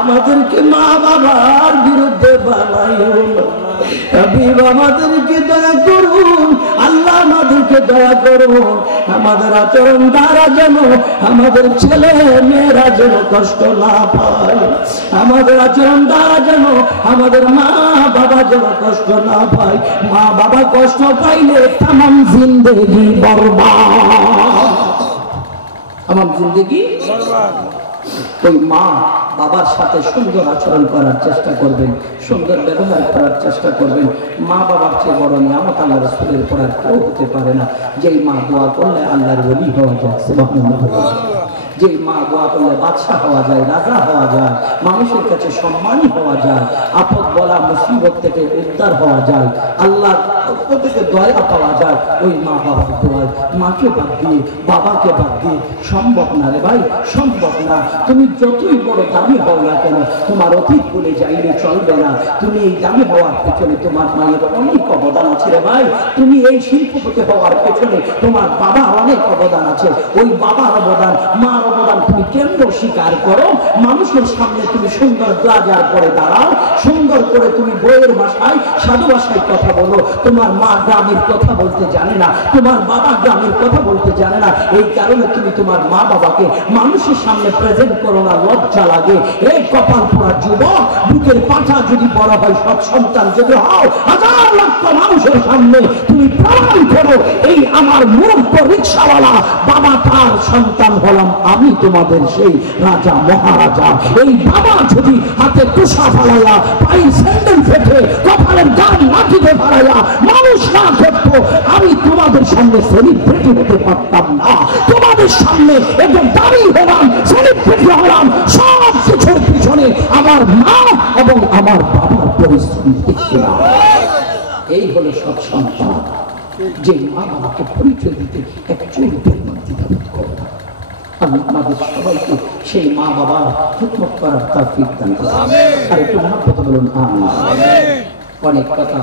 আমাদেরকে মা বাবার বিরুদ্ধে বানাইও না। হাবিব আমাদেরকে দয়া করুন, আল্লাহ আমাদেরকে দয়া করুন। আমাদের আচরণ দ্বারা যেন আমাদের ছেলে মেয়েরা যেন কষ্ট না পায়, আমাদের আচরণ দ্বারা যেন আমাদের মা বাবা যেন কষ্ট না পায়। মা বাবা কষ্ট পাইলে তামাম জিন্দেগি বরবাদ, তামাম জিন্দেগি বরবাদ। ওই মা বাবার সাথে সুন্দর আচরণ করার চেষ্টা করবেন, সুন্দর ব্যবহার করার চেষ্টা করবেন। মা বাবার চেয়ে বড় নিয়ামত আল্লাহ রাসূলের উপর আর কেউ হতে পারে না। যেই মা দোয়া করলে আল্লাহর ওলি হওয়া যায়, সুবহানাল্লাহ। যে মা দোয়া করলে বাদশা হওয়া যায়, রাজা হওয়া যায়, মানুষের কাছে সম্মানী হওয়া যায়, আপদ বলা মুসিবত থেকে উদ্ধার হওয়া যায়, আল্লাহ থেকে দয়া পাওয়া যায়, ওই মা বাবার দোয়ায়। মাকে বাদ দিয়ে, বাবাকে বাদ দিয়ে সম্ভব না রে ভাই, সম্ভব না। তুমি যতই বড় দামি হও না কেন, তোমার অতীত বলে যাইলে চলবে না। তুমি এই দামি হওয়ার পেছনে তোমার মায়ের অনেক অবদান আছে রে ভাই। তুমি এই শিল্পপতি হওয়ার পেছনে তোমার বাবার অনেক অবদান আছে। ওই বাবার অবদান, মার অবদান তুমি কেন্দ্র স্বীকার করো। মানুষের সামনে তুমি সুন্দর ব্লাজার পরে দাঁড়াও, সুন্দর করে তুমি বইয়ের ভাষায়, সাধু ভাষায় কথা বলো। তোমার মা গ্রামের কথা বলতে জানে না, তোমার বাবা গ্রামের কথা বলতে জানে না। এই কারণে তুমি তোমার মা বাবাকে মানুষের সামনে প্রেজেন্ট করো না, লজ্জা লাগে। এই কপাল পোড়া যুবক, বুকের পাঠা যদি বড় হয়, সৎ সন্তান যদি হও, 1000 লক্ষ মানুষের সামনে তুমি প্রমাণ করো, এই আমার মূর্খ রিক্সাওয়ালা বাবা, তার সন্তান হলাম আমি, তোমাদের সেই রাজা মহারাজা। এই বাবা যদি হাতে তুষা ফালাইয়া, পায়ে স্যান্ডেল ফেটে, কপালের গান মাটিতে ফালাইয়া মানুষ না করতো, আমি তোমাদের সামনে সেলিব্রিটি হতে পারতাম না। তোমাদের সামনে একজন দাবি হলাম, সেলিব্রিটি হলাম। সব কিছুর পিছনে আমার মা এবং আমার বাবার পরিশ্রম দেখছিলাম। এই হলো সব সন্তান, যে মা বাবাকে পরিচয় দিতে একচুল দ্বিধাবোধ করে না। আমি আমাদের সবাইকে সেই মা বাবার খিদমত করার তৌফিক দান করুন। আর একটু মহব্বত বলুন আমিন। অনেক কথা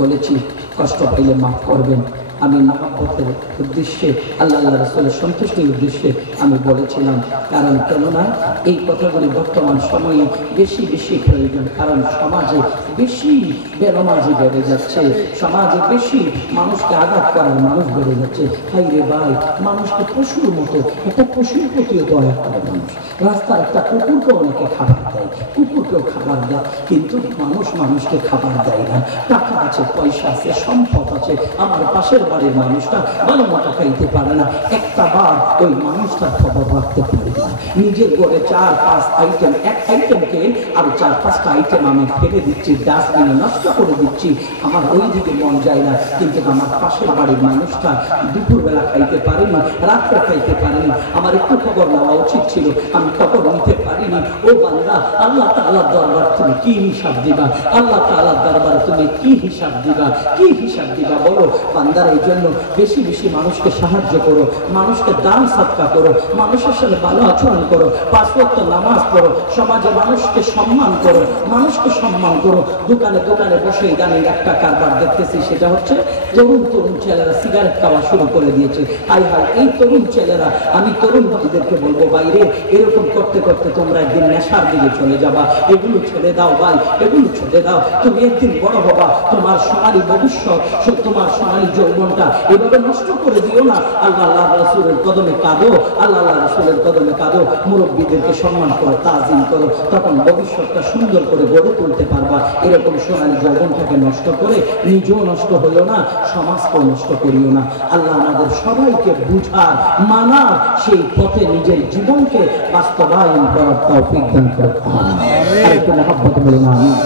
বলেছি, কষ্ট পাইলে মাফ করবেন। আমি মহব্বতের উদ্দেশ্যে, আল্লাহ রাসূলের সন্তুষ্টির উদ্দেশ্যে আমি বলেছিলাম। কারণ কেননা এই কথাগুলি বর্তমান সময়ে বেশি বেশি প্রয়োজন। কারণ সমাজে বেশি বেনামাজি বেড়ে যাচ্ছে, সমাজে বেশি মানুষকে আঘাত করার মানুষ বেড়ে যাচ্ছে। হাই রে ভাই, মানুষকে পশুর মতো, একটা পশুর প্রতিও দয়া করে মানুষ। রাস্তার একটা কুকুরকে অনেকে খাবার দেয়, কুকুরকেও খাবার দেয়, কিন্তু মানুষ মানুষকে খাবার দেয় না। টাকা আছে, পয়সা আছে, সম্পদ আছে, আমার পাশের বাড়ির মানুষটা ভালো মতো খাইতে পারে না, একটা বার ওই মানুষটার খবর রাখতে পারি না। নিজের ঘরে 4-5 আইটেম, এক আইটেমকে আরো 4-5টা আইটেম আমি ফেলে দিচ্ছি, ডাস্টবিনে নষ্ট করে দিচ্ছি। আমার ওই দিকে মন যায় না, কিন্তু আমার পাশের বাড়ির মানুষটা দুপুরবেলা খাইতে পারেনি, রাত্রে খাইতে পারেনি, আমার একটু খবর নেওয়া উচিত ছিল, আমি খবর নিতে পারিনি। ও বান্দা, আল্লাহ তাআলার দরবার তুমি কি হিসাব দিবা? আল্লাহ তাআলার দরবার তুমি কি হিসাব দিবা? কি হিসাব দিবা বলো? বান্দার এই জন্য বেশি বেশি মানুষকে সাহায্য করো, মানুষকে দান সদকা করো, মানুষের সাথে ভালো আচরণ করো, 5 ওয়াক্ত নামাজ পড়ো, সমাজে মানুষকে সম্মান করো, মানুষকে সম্মান করো। দোকানে দোকানে বসে ইদানিং একটা কারবার দেখতেছি, সেটা হচ্ছে তরুণ তরুণ ছেলেরা সিগারেট খাওয়া শুরু করে দিয়েছে। হাই হাই, এই তরুণ ছেলেরা, আমি তরুণ ভাইদেরকে বলবো, বাইরে এরকম করতে করতে তোমরা একদিন নেশার দিকে চলে যাবা। এগুলো ছেড়ে দাও ভাই, এগুলো ছেড়ে দাও। তুমি একদিন বড় হবা, তোমার সোনালী ভবিষ্যৎ, তোমার সোনালী যৌবনটা এভাবে নষ্ট করে দিও না। আল্লাহ আল্লাহ রাসূলের কদমে কাঁদো, আল্লাহ আল্লাহ রাসূলের কদমে কাঁদো, মুরব্বীদেরকে সম্মান করো, তাজিম করো, তখন ভবিষ্যৎটা সুন্দর করে গড়ে তুলতে পারবা। এরকম সোনালী যৌবনটাকে নষ্ট করে নিজেও নষ্ট হইও না, সমাজকেও নষ্ট করিও না। আল্লাহ আমাদের সবাইকে বুঝার, মানার, সেই পথে নিজের জীবনকে বাস্তবায়ন করার তৌফিক দান করুন। আরেকটু মহব্বত বলুন আমিন।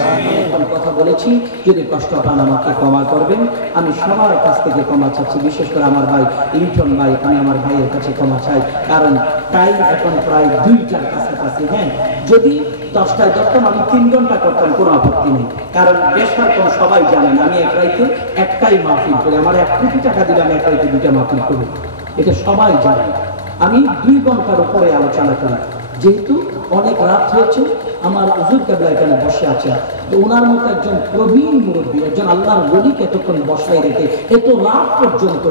কথা বলেছি, যদি কষ্ট পান আমাকে ক্ষমা করবেন। আমি সবার কাছ থেকে ক্ষমা চাচ্ছি, বিশেষ করে আমার ভাই লিটন ভাই, আমি আমার ভাইয়ের কাছে ক্ষমা চাই, কারণ টাইম এখন প্রায় 2টার কাছাকাছি। হ্যাঁ, যদি 10টায় ধরতাম আমি 3 ঘন্টা করতাম, কোনো আপত্তি নেই, কারণ বেশার কোনো সবাই জানেন আমি এক রাইতে একটাই মাহফিল করি। আমার 1 কোটি টাকা দিলে আমি এক রাইতে 2টা মাহফিল করি, এটা সবাই জানে। আমি 2 ঘন্টার উপরে আলোচনা করি, যেহেতু অনেক রাত হয়েছে। আমার হুজুর কেবলা এখানে বসে আছেন, তো ওনার মতো একজন প্রবীণ মুরব্বী, একজন আল্লাহর ওলিকে এতক্ষণ বসাই রেখে এত রাত পর্যন্ত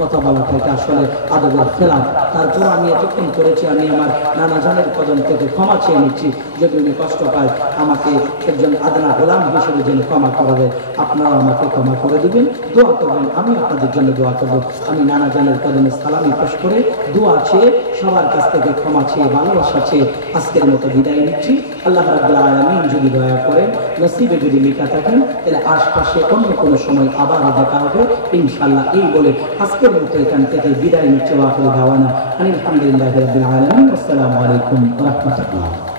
কথা বলাটা, এটা আসলে আদবের খেলাফ। তারপর আমি এতক্ষণ করেছি, আমি আমার নানা জানের কদম থেকে ক্ষমা চেয়ে নিচ্ছি। যদি উনি কষ্ট পায়, আমাকে একজন আদনা গোলাম হিসেবে যেন ক্ষমা করবে, আপনারা আমাকে ক্ষমা করে দিবেন, দোয়া করবেন, আমি আপনাদের জন্য দোয়া করবো। আমি নানা জানের কদমে সালামি পেশ করে দোয়া চেয়ে, সবার কাছ থেকে ক্ষমা চেয়ে, ভালোবাসা চেয়ে আজকের মতো বিদায় নিচ্ছি। আল্লাহ রাব্বুল আলামিন যদি দয়া করেন, নসিবে যদি লেখা থাকেন, তাহলে আশপাশে অন্য কোনো সময় আবার দেখা হবে ইনশাআল্লাহ। এই বলে আজকের মতো এখান থেকে বিদায় নিচ্ছে। ওয়া আখিরু দাওয়ানা আলহামদুলিল্লাহি রাব্বিল আলামিন। আসসালামু আলাইকুম ওয়া রাহমাতুল্লাহ।